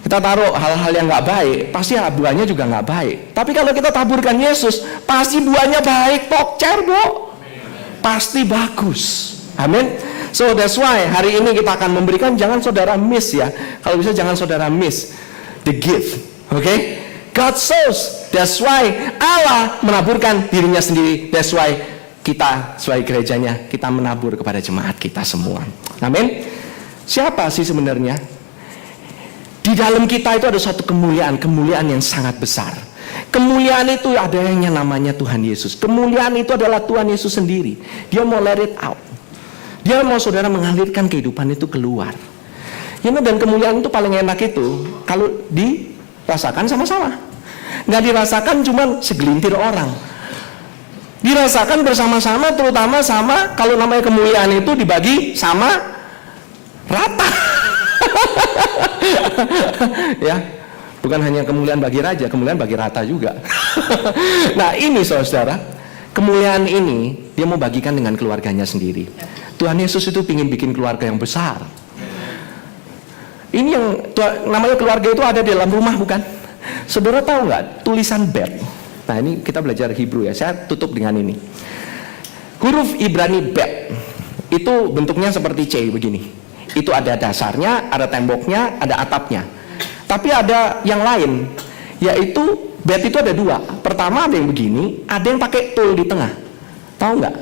kita taruh hal-hal yang nggak baik, pasti buahnya juga nggak baik. Tapi kalau kita taburkan Yesus, pasti buahnya baik, pokcer, bo. Pasti bagus. Amin. So that's why hari ini kita akan memberikan, jangan saudara miss ya. Kalau bisa jangan saudara miss the gift. Okay? God sows. That's why Allah menaburkan dirinya sendiri. That's why kita sebagai gerejanya, kita menabur kepada jemaat kita semua. Amin. Siapa sih sebenarnya? Di dalam kita itu ada suatu kemuliaan yang sangat besar. Kemuliaan itu ada yang namanya Tuhan Yesus. Kemuliaan itu adalah Tuhan Yesus sendiri. Dia mau let it out. Dia mau saudara mengalirkan kehidupan itu keluar. Dan kemuliaan itu paling enak itu kalau dirasakan sama-sama. Nggak dirasakan cuma segelintir orang. Dirasakan bersama-sama, terutama sama, kalau namanya kemuliaan itu dibagi sama rata. Ya, bukan hanya kemuliaan bagi raja, kemuliaan bagi rata juga. Nah ini saudara, kemuliaan ini dia mau bagikan dengan keluarganya sendiri. Tuhan Yesus itu ingin bikin keluarga yang besar. Ini yang namanya keluarga itu ada di dalam rumah, bukan? Saudara tahu nggak tulisan bet? Nah ini kita belajar Hebrew ya. Saya tutup dengan ini. Huruf Ibrani bet itu bentuknya seperti C begini. Itu ada dasarnya, ada temboknya, ada atapnya. Tapi ada yang lain, yaitu bed itu ada dua. Pertama ada yang begini, ada yang pakai tool di tengah. Tahu nggak?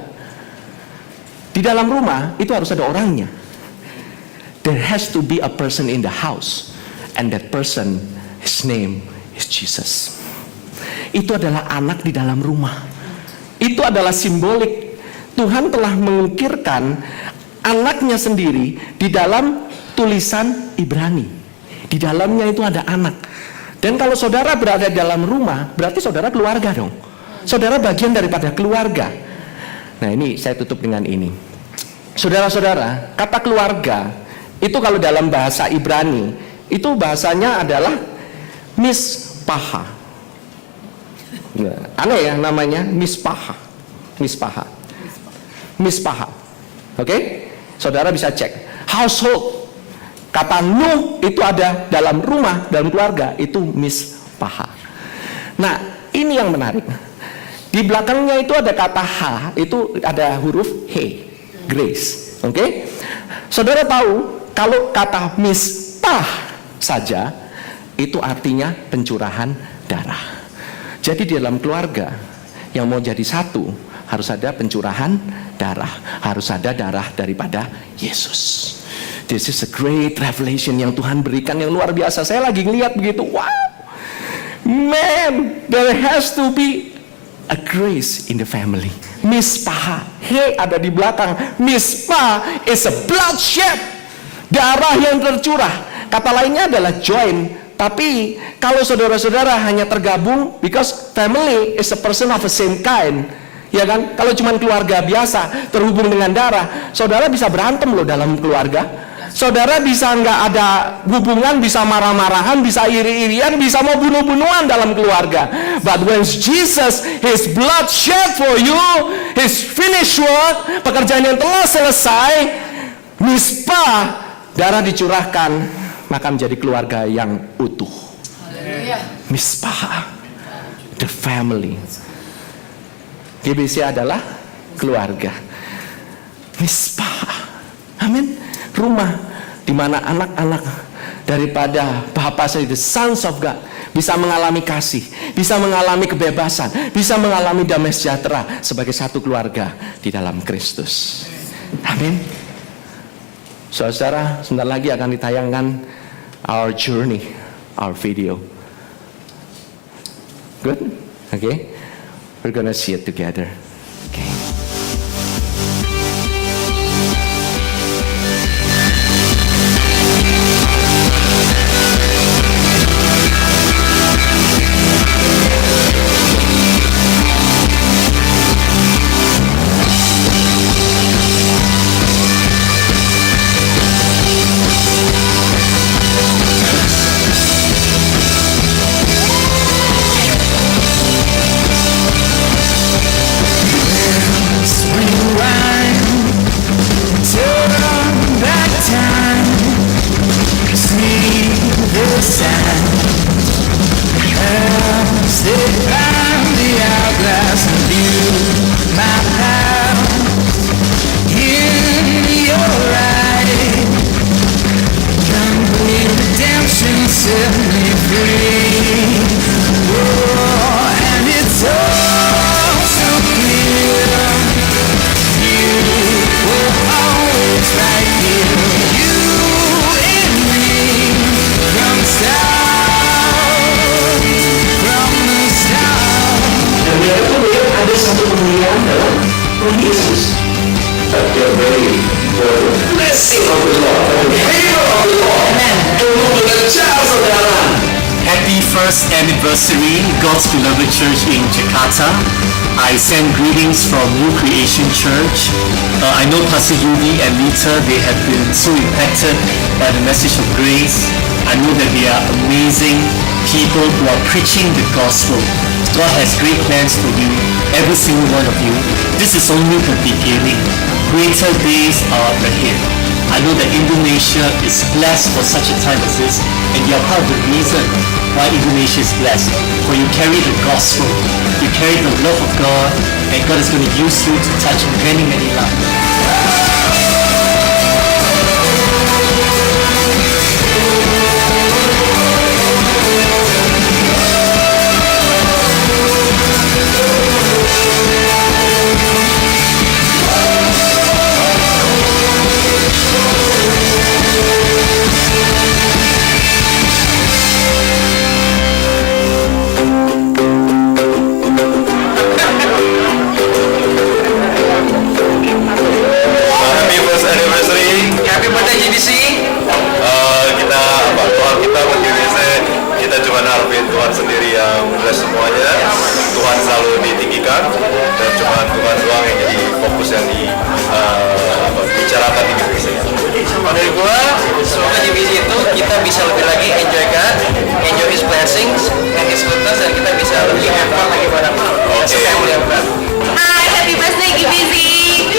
Di dalam rumah itu harus ada orangnya. There has to be a person in the house, and that person, his name is Jesus. Itu adalah anak di dalam rumah. Itu adalah simbolik. Tuhan telah mengukirkan anaknya sendiri di dalam tulisan Ibrani. Di dalamnya itu ada anak. Dan kalau saudara berada di dalam rumah, berarti saudara keluarga dong. Saudara bagian daripada keluarga. Nah, ini saya tutup dengan ini. Saudara-saudara, kata keluarga itu kalau dalam bahasa Ibrani itu bahasanya adalah mispaha. Aneh ya namanya, mispaha. Oke? Saudara bisa cek. Household. Kata Nuh itu ada dalam rumah, dalam keluarga, itu mispaha. Nah, ini yang menarik. Di belakangnya itu ada kata H, itu ada huruf He, grace. Oke? Saudara tahu kalau kata mispah saja itu artinya pencurahan darah. Jadi di dalam keluarga yang mau jadi satu harus ada pencurahan darah, harus ada darah daripada Yesus. This is a great revelation yang Tuhan berikan yang luar biasa. Saya lagi ngeliat begitu, wow, man, there has to be a grace in the family. Mispah, He ada di belakang. Mispah is a bloodshed, darah yang tercurah. Kata lainnya adalah join. Tapi kalau saudara-saudara hanya tergabung, because family is a person of the same kind, ya kan? Kalau cuma keluarga biasa terhubung dengan darah, saudara bisa berantem loh dalam keluarga. Saudara bisa nggak ada hubungan, bisa marah-marahan, bisa iri-irian, bisa mau bunuh-bunuhan dalam keluarga. But when Jesus, His blood shed for you, His finished work, pekerjaan yang telah selesai, mispah, darah dicurahkan, maka menjadi keluarga yang utuh. Mispah, the family. GBC adalah keluarga. Mispah, amin. Rumah di mana anak-anak daripada Bapa saya, the sons of God, bisa mengalami kasih, bisa mengalami kebebasan, bisa mengalami damai sejahtera sebagai satu keluarga di dalam Kristus. Amin. Saudara, sebentar lagi akan ditayangkan our journey, our video. Good? Okay? We're gonna see it together. Okay. Happy first anniversary, God's Beloved Church in Jakarta. I send greetings from New Creation Church. I know Pastor Yudi and Lita, they have been so impacted by the message of grace. I know that they are amazing people who are preaching the gospel. God has great plans for you, every single one of you. This is only the beginning. Greater days are ahead. I know that Indonesia is blessed for such a time as this, and you are part of the reason why Indonesia is blessed. For you carry the gospel, you carry the love of God, and God is going to use you to touch many, many lives. bicarakan di GBC? Kalau dari gua, semoga GBC itu kita bisa lebih lagi enjoy God, enjoy His blessings and His goodness, dan kita bisa lebih effort lagi pada Oke. Hi, happy birthday, GBZ.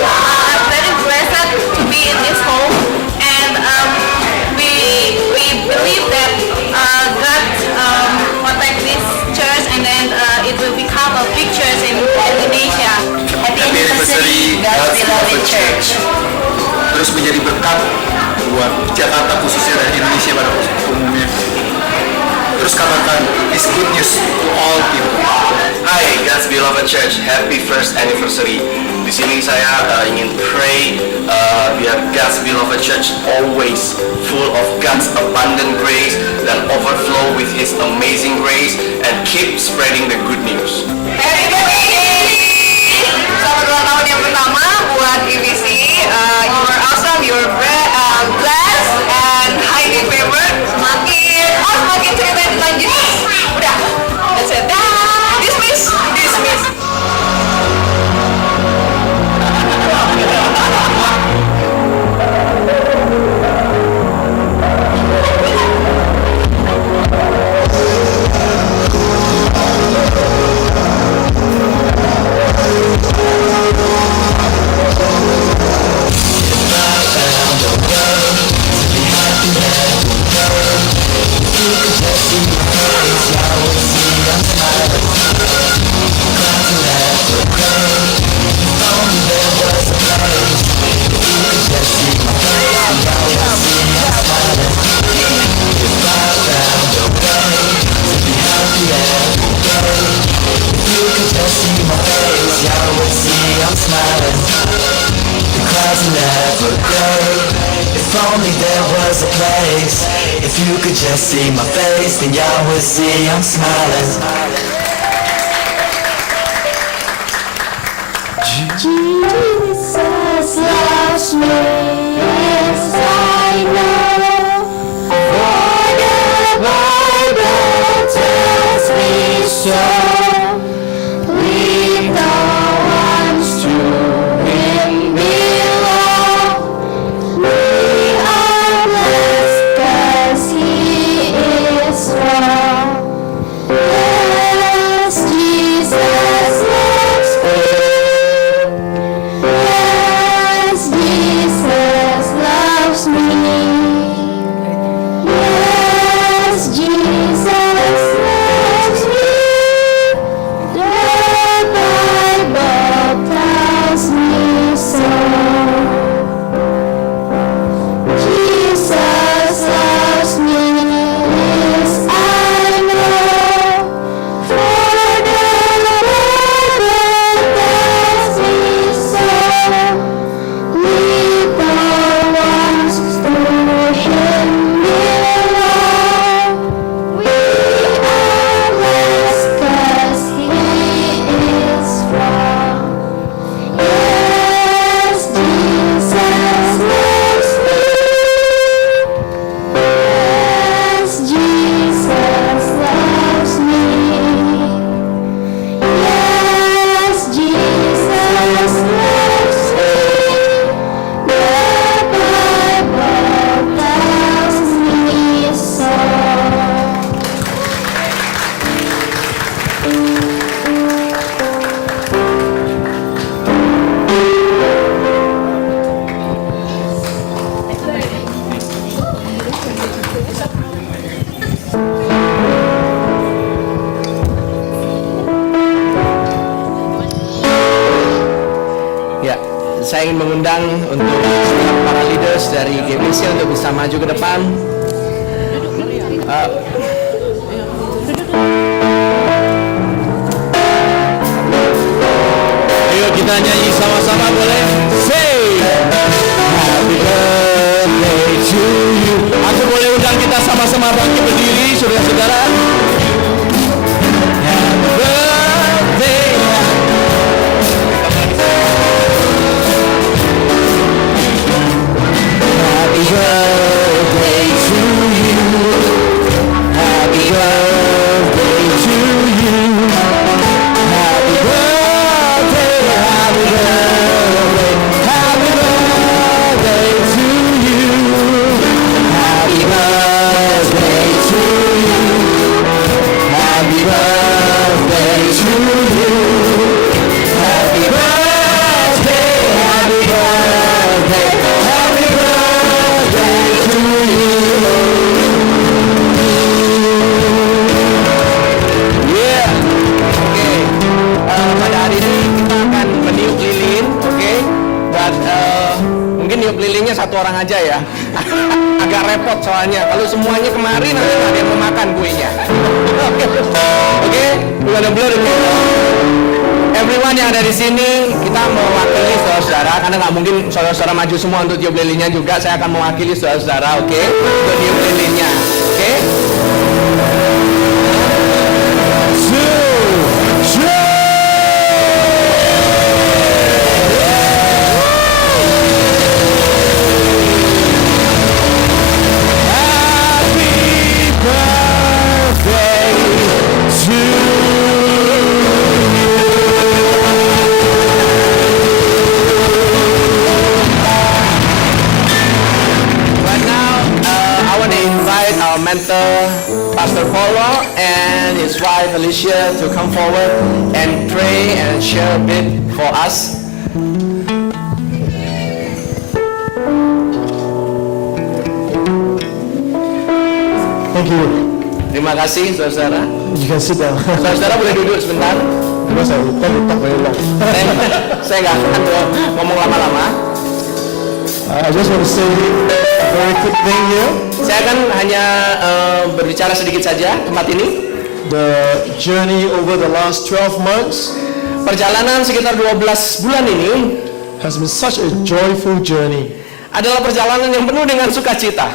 I'm very blessed to be in this home, and we believe that God protect this church, and then it will become a big church in Indonesia. Happy anniversary, God's beloved church. Terus menjadi berkat buat Jakarta khususnya dan Indonesia pada umumnya. Terus katakan this good news to all people. Hi, God's beloved church, happy first anniversary. Di sini saya ingin pray biar God's beloved church always full of God's abundant grace dan overflow with His amazing grace and keep spreading the good news. Happy birthday! Selamat ulang tahun yang pertama buat GBC. You are awesome, you are blessed and highly favored. Semakin cerita lanjut. Udah, that's it. Dismiss. If you could just see my face, then y'all would see I'm smiling. Jesus loves me, yes I know. For the Bible tells me so. We the ones to Him belong. We are blessed 'cause He is strong. Yes, Jesus loves me. Yes, Jesus loves me. Yes, Jesus loves me. The Bible tells me so. Jesus loves me, yes I know. For the Bible tells me so. We the ones to Him belong. We are blessed 'cause He is strong. Yes, Jesus loves me. Yes, Jesus loves me. Yes, Jesus loves me. The Bible tells me so. Ya, saya ingin mengundang untuk setiap para leaders dari GBC untuk bisa maju ke depan. Ayo kita nyanyi sama-sama, boleh? Say Happy birthday to you. Aku boleh undang kita sama-sama bangkit berdiri, saudara-saudara. Happy birthday. Happy birthday to you. Happy birthday to you. Happy birthday, happy birthday, Mungkin niup lilinnya satu orang aja ya. Agak repot soalnya. Kalau semuanya kemari nanti nggak ada yang mau makan kuenya. Oke, bukan blur. Everyone yang ada di sini, kita mewakili saudara-saudara, karena nggak mungkin saudara-saudara maju semua untuk tiup lilinnya juga. Saya akan mewakili saudara-saudara, oke, untuk tiup lilinnya, oke? Mentor Pastor Paulo and his wife Alicia to come forward and pray and share a bit for us. Thank you. Terima kasih saudara. You can sit down. Saudara boleh duduk sebentar. Because I will talk very long. Saya nggak akan ngomong lama-lama. I just want to say a very quick thing here. Saya akan hanya berbicara sedikit saja tempat ini. The journey over the last 12 months Perjalanan sekitar 12 bulan ini has been such a joyful journey. adalah perjalanan yang penuh dengan sukacita.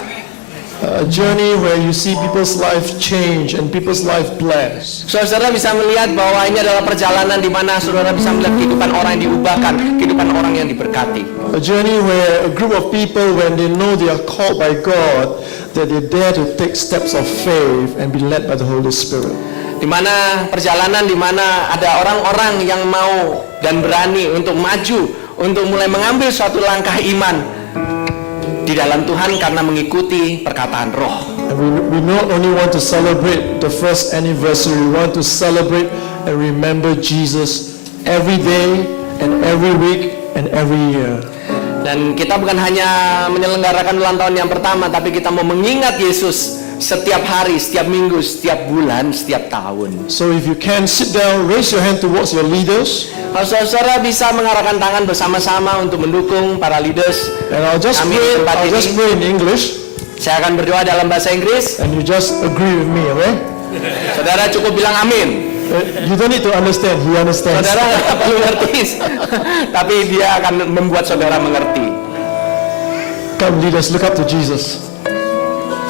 A journey where you see people's life change and people's life blessed. Saudara bisa melihat bahwa ini adalah perjalanan di mana saudara bisa melihat kehidupan orang yang diubahkan, kehidupan orang yang diberkati. A journey where a group of people, when they know they are called by God, that they dare to take steps of faith and be led by the Holy Spirit. Di mana perjalanan di mana ada orang-orang yang mau dan berani untuk maju, untuk mulai mengambil suatu langkah iman di dalam Tuhan karena mengikuti perkataan Roh. And we not only want to celebrate the first anniversary, we want to celebrate and remember Jesus every day and every week and every year. Dan kita bukan hanya menyelenggarakan ulang tahun yang pertama, tapi kita mau mengingat Yesus setiap hari, setiap minggu, setiap bulan, setiap tahun. So if you can sit down, raise your hand towards your leaders. Kalau saudara bisa mengarahkan tangan bersama-sama untuk mendukung para leaders. And I'll just Kami di tempat pray ini. in English, Saya akan berdoa dalam bahasa Inggris. and you just agree with me, okay? Saudara cukup bilang amin. You don't need to understand, he understands. Saudara nggak perlu ngerti, tapi dia akan membuat saudara mengerti. Come leaders, look up to Jesus.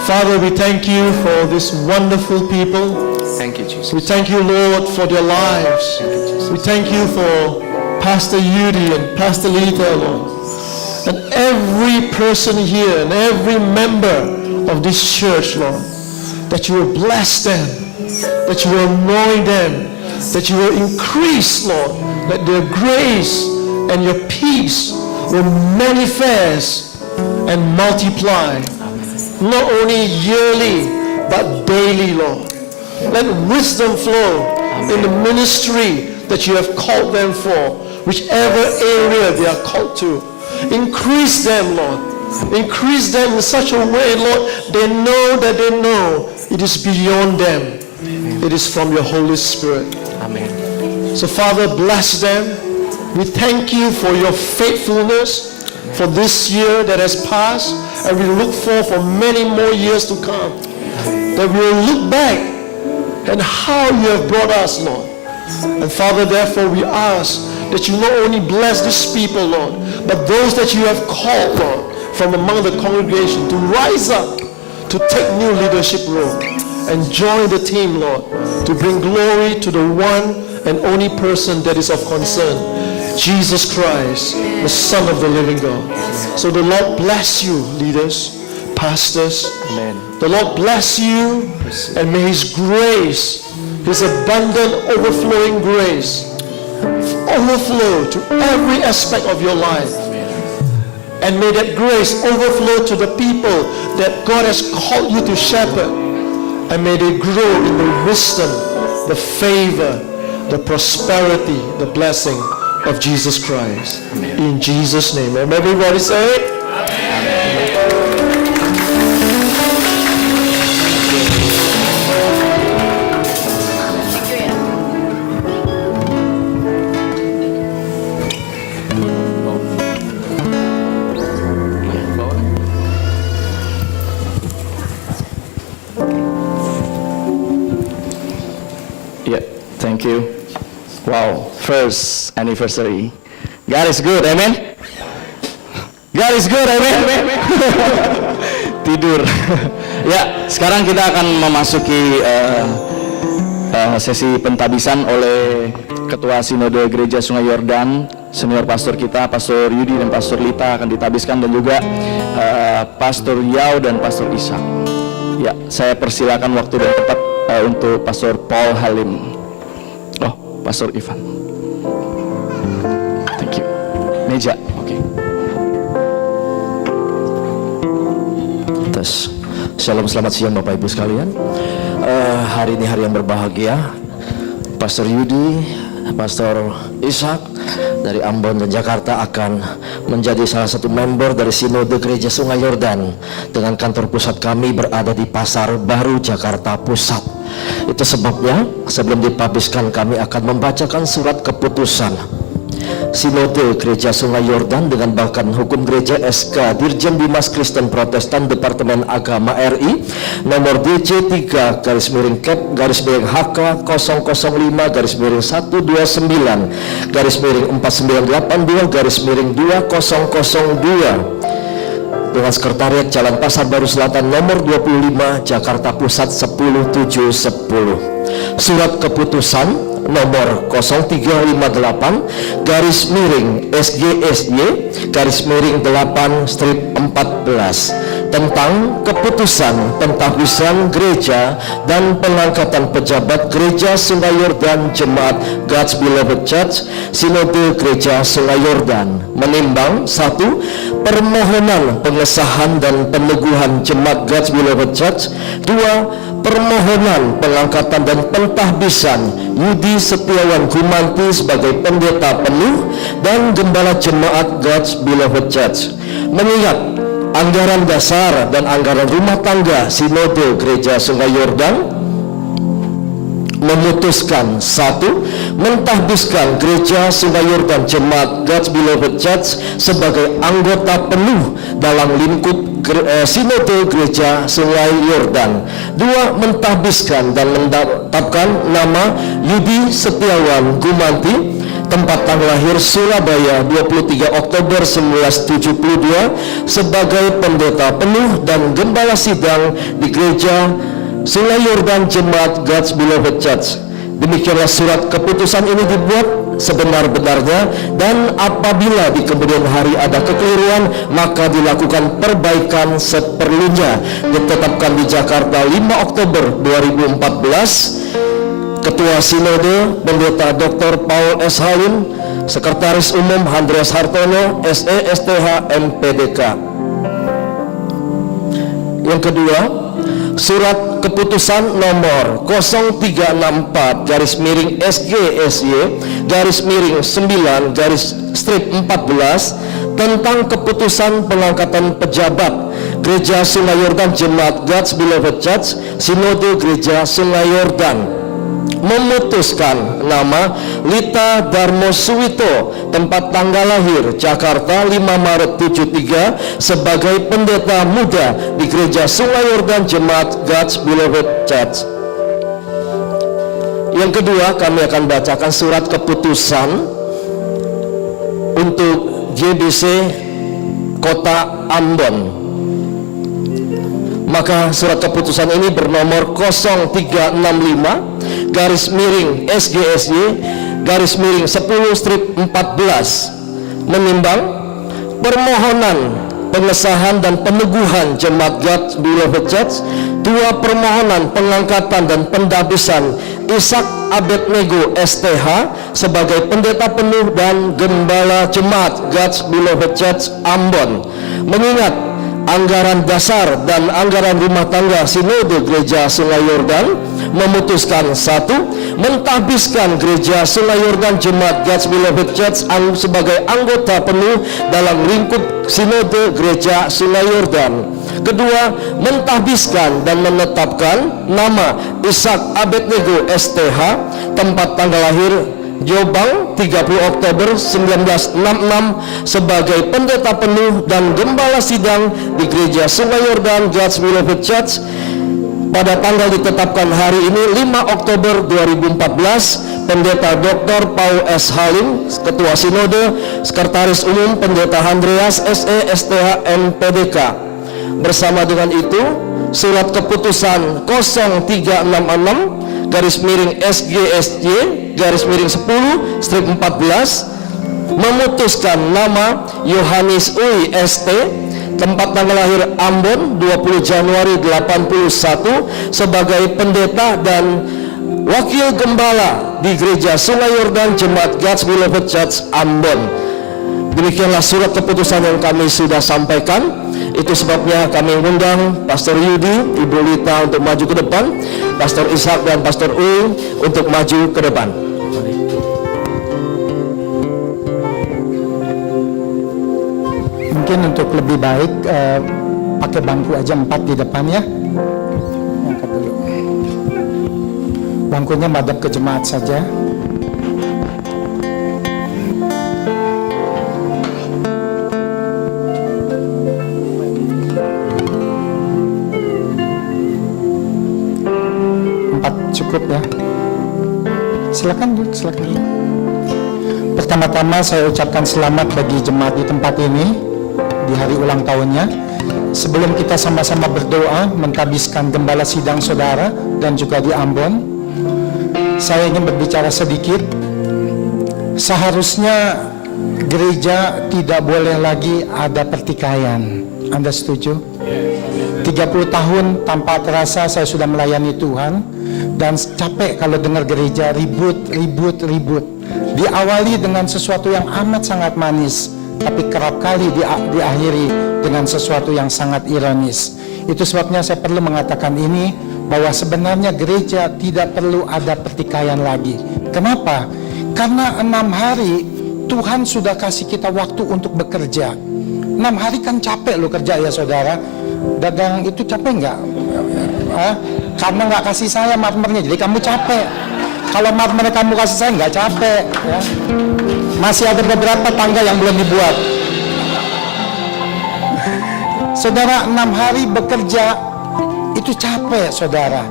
Father, we thank you for this wonderful people. Thank you, Jesus. We thank you, Lord, for their lives. We thank you for Pastor Yudi and Pastor Lita, Lord. And every person here and every member of this church, Lord, that you will bless them, that you will anoint them, that you will increase, Lord, that their grace and your peace will manifest and multiply, not only yearly, but daily, Lord. Let wisdom flow in the ministry that you have called them for, whichever area they are called to. Increase them, Lord. Increase them in such a way, Lord, they know it is beyond them. It is from your Holy Spirit. Amen. So Father, bless them. We thank you for your faithfulness for this year that has passed, and we look forward for many more years to come. That we will look back and how you have brought us, Lord. And Father, therefore we ask that you not only bless these people, Lord, but those that you have called, Lord, from among the congregation to rise up, to take new leadership role and join the team, Lord, to bring glory to the one and only person that is of concern, Jesus Christ, the Son of the living God. So the Lord bless you, leaders, pastors. Amen. The Lord bless you, and may His grace, His abundant overflowing grace, overflow to every aspect of your life. And may that grace overflow to the people that God has called you to shepherd. And may they grow in the wisdom, the favor, the prosperity, the blessing of Jesus Christ. In Jesus' name. And everybody say, Thank you. Wow, first anniversary. God is good, amen. God is good, amen. Tidur. Ya, sekarang kita akan memasuki sesi pentabisan oleh Ketua Sinode Gereja Sungai Yordan, senior pastor kita, Pastor Yudi dan Pastor Lita akan ditabiskan, dan juga Pastor Yao dan Pastor Ishak. Ya, saya persilakan waktu dan tempat untuk Pastor Paul Halim. Oh, Pastor Ivan. Thank you. Meja, oke. Tes. Shalom, selamat siang Bapak Ibu sekalian. Hari ini hari yang berbahagia. Pastor Yudi, Pastor Ishak dari Ambon dan Jakarta akan menjadi salah satu member dari Sinode Gereja Sungai Yordan dengan kantor pusat kami berada di Pasar Baru, Jakarta Pusat. Itu sebabnya sebelum dipubliskan kami akan membacakan surat keputusan Sinode Gereja Sungai Yordan dengan Bahkan Hukum Gereja SK Dirjen Bimas Kristen Protestan Departemen Agama RI nomor DC 3 /HK 005 /129 /4982 /2002 dengan Sekretariat Jalan Pasar Baru Selatan nomor 25 Jakarta Pusat 10710. Surat keputusan nomor 0358-SGSY-8/14 tentang keputusan pentabisan gereja dan pengangkatan pejabat Gereja Sungai Yordan Jemaat God's Beloved Church Sinode Gereja Sungai Yordan menimbang 1. Permohonan pengesahan dan peneguhan Jemaat God's Beloved Church. 2. Permohonan pengangkatan dan pentahbisan Yudi Setiawan Gumanti sebagai pendeta penuh dan gembala Jemaat God's Beloved Church. Mengingat anggaran dasar dan anggaran rumah tangga Sinode Gereja Sungai Yordan memutuskan 1. Mentahbiskan Gereja Sungai Yordan Jemaat God's Beloved Church sebagai anggota penuh dalam lingkup Sinode Gereja Sungai Yordan. 2. Mentahbiskan dan menetapkan nama Yudi Setiawan Gumanti, tempat tanggal lahir Surabaya 23 Oktober 1972 sebagai pendeta penuh dan gembala sidang di Gereja Sungai Yordan Jemaat God's Beloved Church. Demikianlah surat keputusan ini dibuat sebenar-benarnya, dan apabila di kemudian hari ada kekeliruan maka dilakukan perbaikan seperlunya. Ditetapkan di Jakarta 5 Oktober 2014. Ketua Sinode Pendeta Dr. Paul S. Halim, Sekretaris Umum Andreas Hartono, SE STH MPDK. Yang kedua, surat keputusan nomor 0364-SGSY-9/14 tentang keputusan pengangkatan pejabat Gereja Sungai Yordan Jemaat God's Beloved Church Sinode Gereja Sungai Yordan memutuskan nama Lita Darmo Suwito, tempat tanggal lahir Jakarta 5 Maret 73 sebagai pendeta muda di Gereja Sungai Yordan Jemaat God's Beloved Church. Yang kedua, kami akan bacakan surat keputusan untuk GBC Kota Ambon. Maka surat keputusan ini bernomor 0365-SGSY-10/14 menimbang permohonan pengesahan dan peneguhan Jemaat God's Beloved Church. 2. Permohonan pengangkatan dan pendahbisan Ishak Abednego STH sebagai pendeta penuh dan gembala Jemaat God's Beloved Church Ambon. Mengingat anggaran dasar dan anggaran rumah tangga Sinode Gereja Sungai Yordan memutuskan 1. Mentahbiskan Gereja Sungai Yordan Jemaat God's Beloved Church sebagai anggota penuh dalam lingkup Sinode Gereja Sungai Yordan. Kedua, mentahbiskan dan menetapkan nama Ishak Abednego STH, tempat tanggal lahir Jombang 30 Oktober 1966 sebagai pendeta penuh dan gembala sidang di Gereja Sungai Yordan God's Beloved Church pada tanggal ditetapkan hari ini 5 Oktober 2014, Pendeta Dr. Paul S. Halim, Ketua Sinode, Sekretaris Umum Pendeta Andreas SE STH MPDK. Bersama dengan itu, surat keputusan 0366-SGSJ-10/14 memutuskan nama Yohanes Ui ST, tempat tanggal lahir Ambon 20 Januari 81, sebagai pendeta dan wakil gembala di Gereja Sungai Yordan Jemaat God's Beloved Church Ambon. Demikianlah surat keputusan yang kami sudah sampaikan. Itu sebabnya kami mengundang Pastor Yudi, Ibu Lita untuk maju ke depan, Pastor Ishak dan Pastor Ui untuk maju ke depan. Mungkin untuk lebih baik pakai bangku aja 4 di depan ya. Angkat dulu. Bangkunya madep ke jemaat saja. Cukup ya. Silakan duduk, silakan. Pertama-tama saya ucapkan selamat bagi jemaat di tempat ini di hari ulang tahunnya. Sebelum kita sama-sama berdoa mentabiskan gembala sidang saudara dan juga di Ambon, saya ingin berbicara sedikit. Seharusnya gereja tidak boleh lagi ada pertikaian. Anda setuju? 30 tahun tanpa terasa saya sudah melayani Tuhan, dan capek kalau dengar gereja ribut. Diawali dengan sesuatu yang amat sangat manis, tapi kerap kali diakhiri dengan sesuatu yang sangat ironis. Itu sebabnya saya perlu mengatakan ini, bahwa sebenarnya gereja tidak perlu ada pertikaian lagi. Kenapa? Karena 6 hari Tuhan sudah kasih kita waktu untuk bekerja. 6 hari kan capek loh kerja ya saudara. Dagang itu capek nggak? Karena nggak kasih saya marmernya, jadi kamu capek. Kalau marmer kamu kasih saya nggak capek ya. Masih ada beberapa tangga yang belum dibuat. Saudara, 6 hari bekerja itu capek saudara.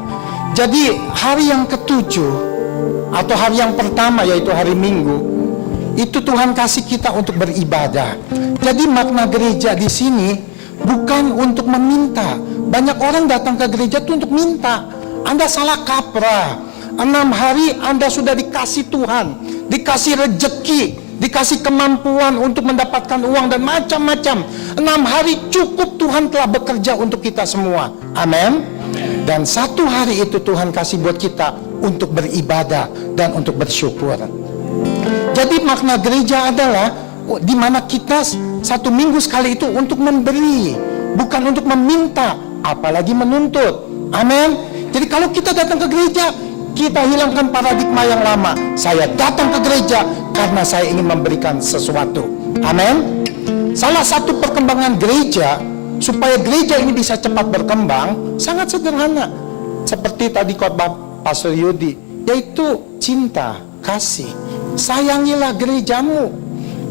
Jadi hari yang ke-7 atau hari yang pertama, yaitu hari Minggu, itu Tuhan kasih kita untuk beribadah. Jadi makna gereja di sini bukan untuk meminta. Banyak orang datang ke gereja itu untuk minta. Anda salah kaprah. 6 hari Anda sudah dikasih Tuhan, dikasih rejeki, dikasih kemampuan untuk mendapatkan uang dan macam-macam. 6 hari cukup Tuhan telah bekerja untuk kita semua. Amin. Dan 1 hari itu Tuhan kasih buat kita untuk beribadah dan untuk bersyukur. Jadi makna gereja adalah di mana kita 1 minggu sekali itu untuk memberi, bukan untuk meminta, apalagi menuntut. Amin. Jadi kalau kita datang ke gereja, kita hilangkan paradigma yang lama. Saya datang ke gereja karena saya ingin memberikan sesuatu. Amin. Salah satu perkembangan gereja, supaya gereja ini bisa cepat berkembang, sangat sederhana. Seperti tadi khotbah Pastor Yudi, yaitu cinta, kasih. Sayangilah gerejamu.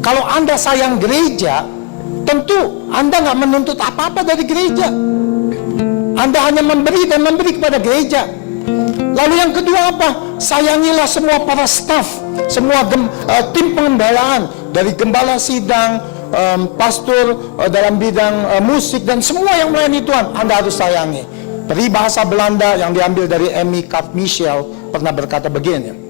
Kalau Anda sayang gereja, tentu Anda nggak menuntut apa-apa dari gereja. Anda hanya memberi dan memberi kepada gereja. Lalu yang kedua apa? Sayangilah semua para staf, semua tim pengembalaan, dari gembala sidang, pastor dalam bidang musik, dan semua yang melayani Tuhan, Anda harus sayangi. Peribahasa Belanda yang diambil dari Emmy Carmichael pernah berkata begini: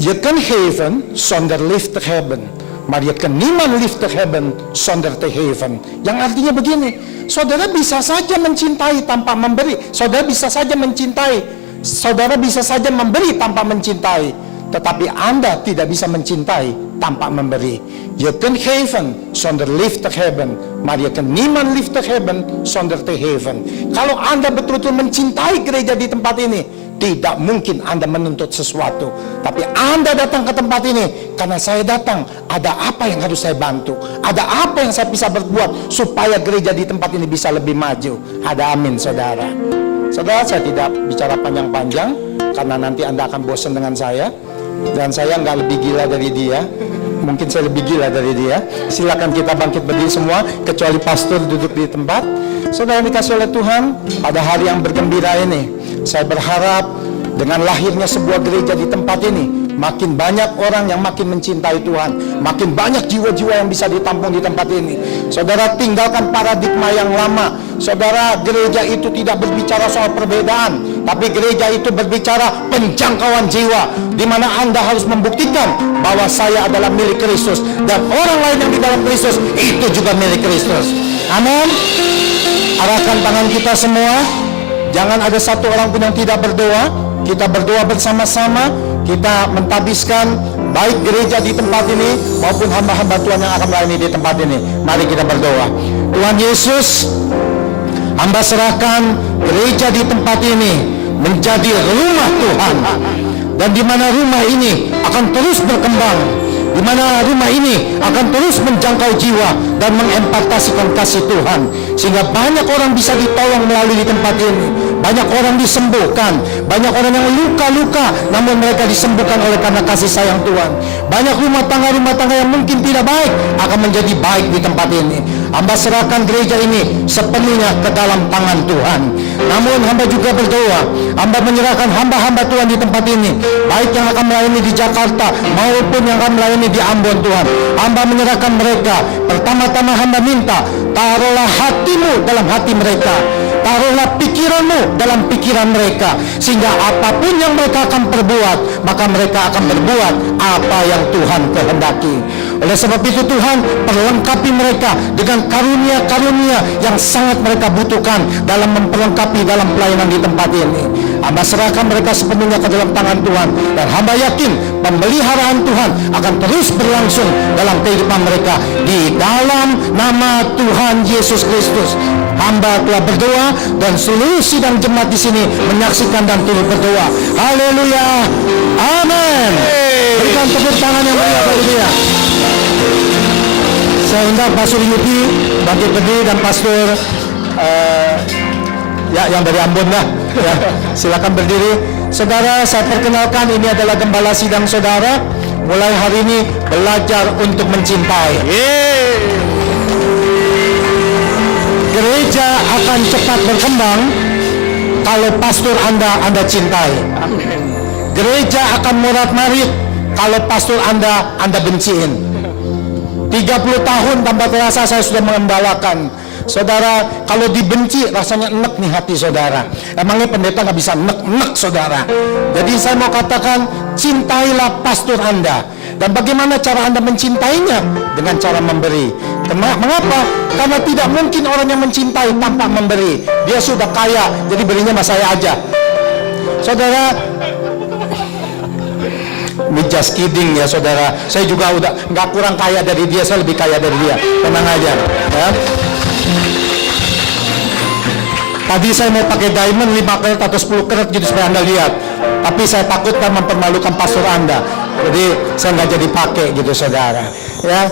Je kan geven zonder lief te hebben, maar je kan niemand lief te hebben zonder te geven. Yang artinya begini, saudara bisa saja mencintai tanpa memberi. Saudara bisa saja mencintai, saudara bisa saja memberi tanpa mencintai, tetapi Anda tidak bisa mencintai tanpa memberi. Je kan geven zonder lief te hebben, maar je kan niemand lief te hebben zonder te geven. Kalau Anda betul-betul mencintai gereja di tempat ini, tidak mungkin Anda menuntut sesuatu. Tapi Anda datang ke tempat ini karena saya datang, ada apa yang harus saya bantu, ada apa yang saya bisa berbuat supaya gereja di tempat ini bisa lebih maju. Ada amin saudara. Saudara, saya tidak bicara panjang-panjang karena nanti Anda akan bosan dengan saya, dan saya nggak lebih gila dari dia. mungkin saya lebih gila dari dia. Silakan kita bangkit berdiri semua, kecuali pastor duduk di tempat. Saudara dikasih oleh Tuhan, pada hari yang bergembira ini, saya berharap dengan lahirnya sebuah gereja di tempat ini, makin banyak orang yang makin mencintai Tuhan, makin banyak jiwa-jiwa yang bisa ditampung di tempat ini. Saudara, tinggalkan paradigma yang lama. Saudara, gereja itu tidak berbicara soal perbedaan, tapi gereja itu berbicara penjangkauan jiwa, di mana Anda harus membuktikan bahwa saya adalah milik Kristus, dan orang lain yang di dalam Kristus itu juga milik Kristus. Amin. Arahkan tangan kita semua. Jangan ada satu orang pun yang tidak berdoa. Kita berdoa bersama-sama. Kita mentabiskan baik gereja di tempat ini maupun hamba-hamba Tuhan yang akan melayani di tempat ini. Mari kita berdoa. Tuhan Yesus, hamba serahkan gereja di tempat ini menjadi rumah Tuhan, dan di mana rumah ini akan terus berkembang, di mana rumah ini akan terus menjangkau jiwa dan mengempatasikan kasih Tuhan, sehingga banyak orang bisa ditolong melalui tempat ini. Banyak orang disembuhkan, banyak orang yang luka-luka namun mereka disembuhkan oleh karena kasih sayang Tuhan. Banyak rumah tangga yang mungkin tidak baik akan menjadi baik di tempat ini. Hamba serahkan gereja ini sepenuhnya ke dalam tangan Tuhan. Namun hamba juga berdoa, hamba menyerahkan hamba-hamba Tuhan di tempat ini, baik yang akan melayani di Jakarta maupun yang akan melayani di Ambon Tuhan. Hamba menyerahkan mereka. Pertama-tama hamba minta, taruhlah hatimu dalam hati mereka, taruhlah pikiranmu dalam pikiran mereka, sehingga apapun yang mereka akan perbuat, maka mereka akan berbuat apa yang Tuhan kehendaki. Oleh sebab itu Tuhan, perlengkapi mereka dengan karunia-karunia yang sangat mereka butuhkan dalam memperlengkapi dalam pelayanan di tempat ini. Hamba serahkan mereka sepenuhnya ke dalam tangan Tuhan, dan hamba yakin pemeliharaan Tuhan akan terus berlangsung dalam kehidupan mereka di dalam nama Tuhan Yesus Kristus. Hamba telah berdoa dan seluruh sidang jemaat di sini menyaksikan dan turut berdoa. Haleluya. Amin. Berikan tepuk tangan yang meriah bagi dia. Saya undang Pastor Yudi bangkit berdiri, dan Pastor yang dari Ambon lah. Ya, silakan berdiri. Saudara, saya perkenalkan, ini adalah gembala sidang saudara. Mulai hari ini belajar untuk mencintai. Gereja akan cepat berkembang kalau pastor Anda cintai. Gereja akan morat-marit kalau pastor Anda benciin. 30 tahun tanpa terasa saya sudah mengembalakan. Saudara, kalau dibenci rasanya enek nih hati saudara. Emangnya pendeta nggak bisa enek saudara. Jadi saya mau katakan, cintailah pastor Anda. Dan bagaimana cara Anda mencintainya? Dengan cara memberi. Mengapa? Karena tidak mungkin orang yang mencintai tanpa memberi. Dia sudah kaya, jadi berinya sama saya aja. Saudara, we just kidding ya saudara. Saya juga udah nggak kurang kaya dari dia, saya lebih kaya dari dia. Tenang aja. Ya. Tadi saya mau pakai diamond 5 karat atau 10 karat gitu supaya Anda lihat. Tapi saya takutkan mempermalukan pastor Anda. Jadi saya nggak jadi pakai gitu saudara. Ya,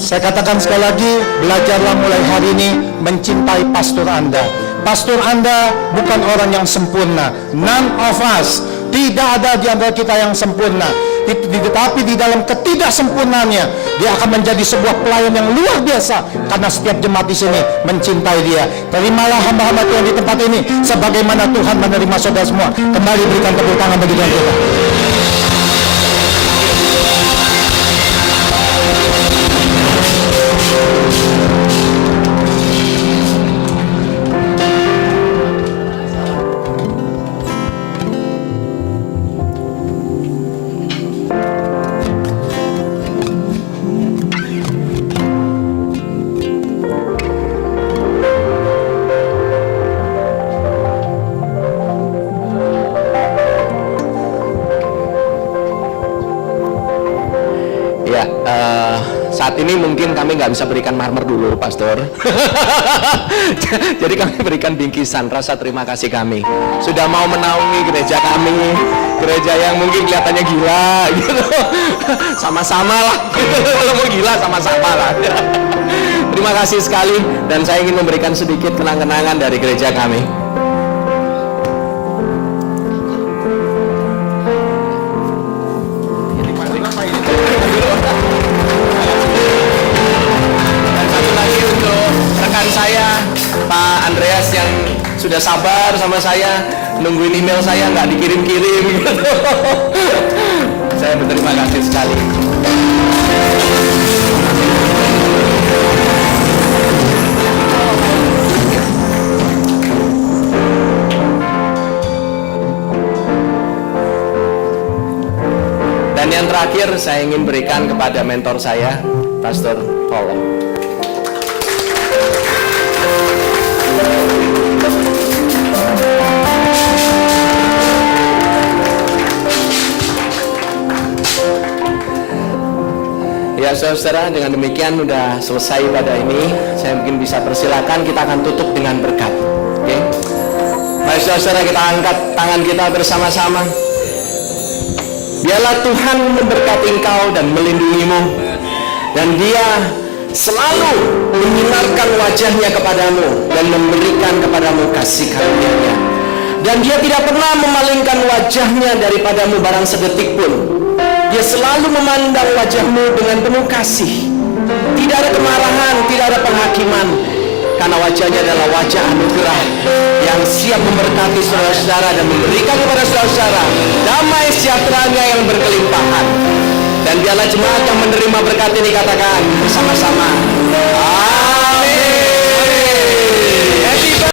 saya katakan sekali lagi, belajarlah mulai hari ini mencintai pastor Anda. Pastor Anda bukan orang yang sempurna. None of us. Tidak ada di antara kita yang sempurna. Tetapi di dalam ketidaksempurnaannya, dia akan menjadi sebuah pelayan yang luar biasa, karena setiap jemaat di sini mencintai dia. Terimalah hamba-hamba Tuhan di tempat ini sebagaimana Tuhan menerima saudara semua. Kembali berikan tepuk tangan bagi Tuhan kita. Saat ini mungkin kami nggak bisa berikan marmer dulu, Pastor. Jadi kami berikan bingkisan rasa terima kasih kami. Sudah mau menaungi gereja kami, gereja yang mungkin kelihatannya gila, gitu. Sama-sama lah. Kalau mau gila sama-sama lah. Terima kasih sekali, dan saya ingin memberikan sedikit kenang-kenangan dari gereja kami. saya, Pak Andreas yang sudah sabar sama saya, nungguin email saya nggak dikirim-kirim gitu. Saya berterima kasih sekali. Dan yang terakhir saya ingin berikan kepada mentor saya, Pastor Tolong. Ya saudara, dengan demikian udah selesai pada ini. Saya mungkin bisa persilakan, kita akan tutup dengan berkat. Oke? Mari saudara, kita angkat tangan kita bersama-sama. Biarlah Tuhan memberkati engkau dan melindungimu, dan Dia selalu menyinarkan wajahnya kepadamu dan memberikan kepadamu kasih karunia-Nya. Dan Dia tidak pernah memalingkan wajahnya daripadamu barang sedetik pun. Dia selalu memandang wajahmu dengan penuh kasih. Tidak ada kemarahan, tidak ada penghakiman, karena wajahnya adalah wajah anugerah yang siap memberkati saudara-saudara dan memberikan kepada saudara-saudara damai sejahteranya yang berkelimpahan. Dan biarlah jemaat yang menerima berkat ini katakan bersama-sama,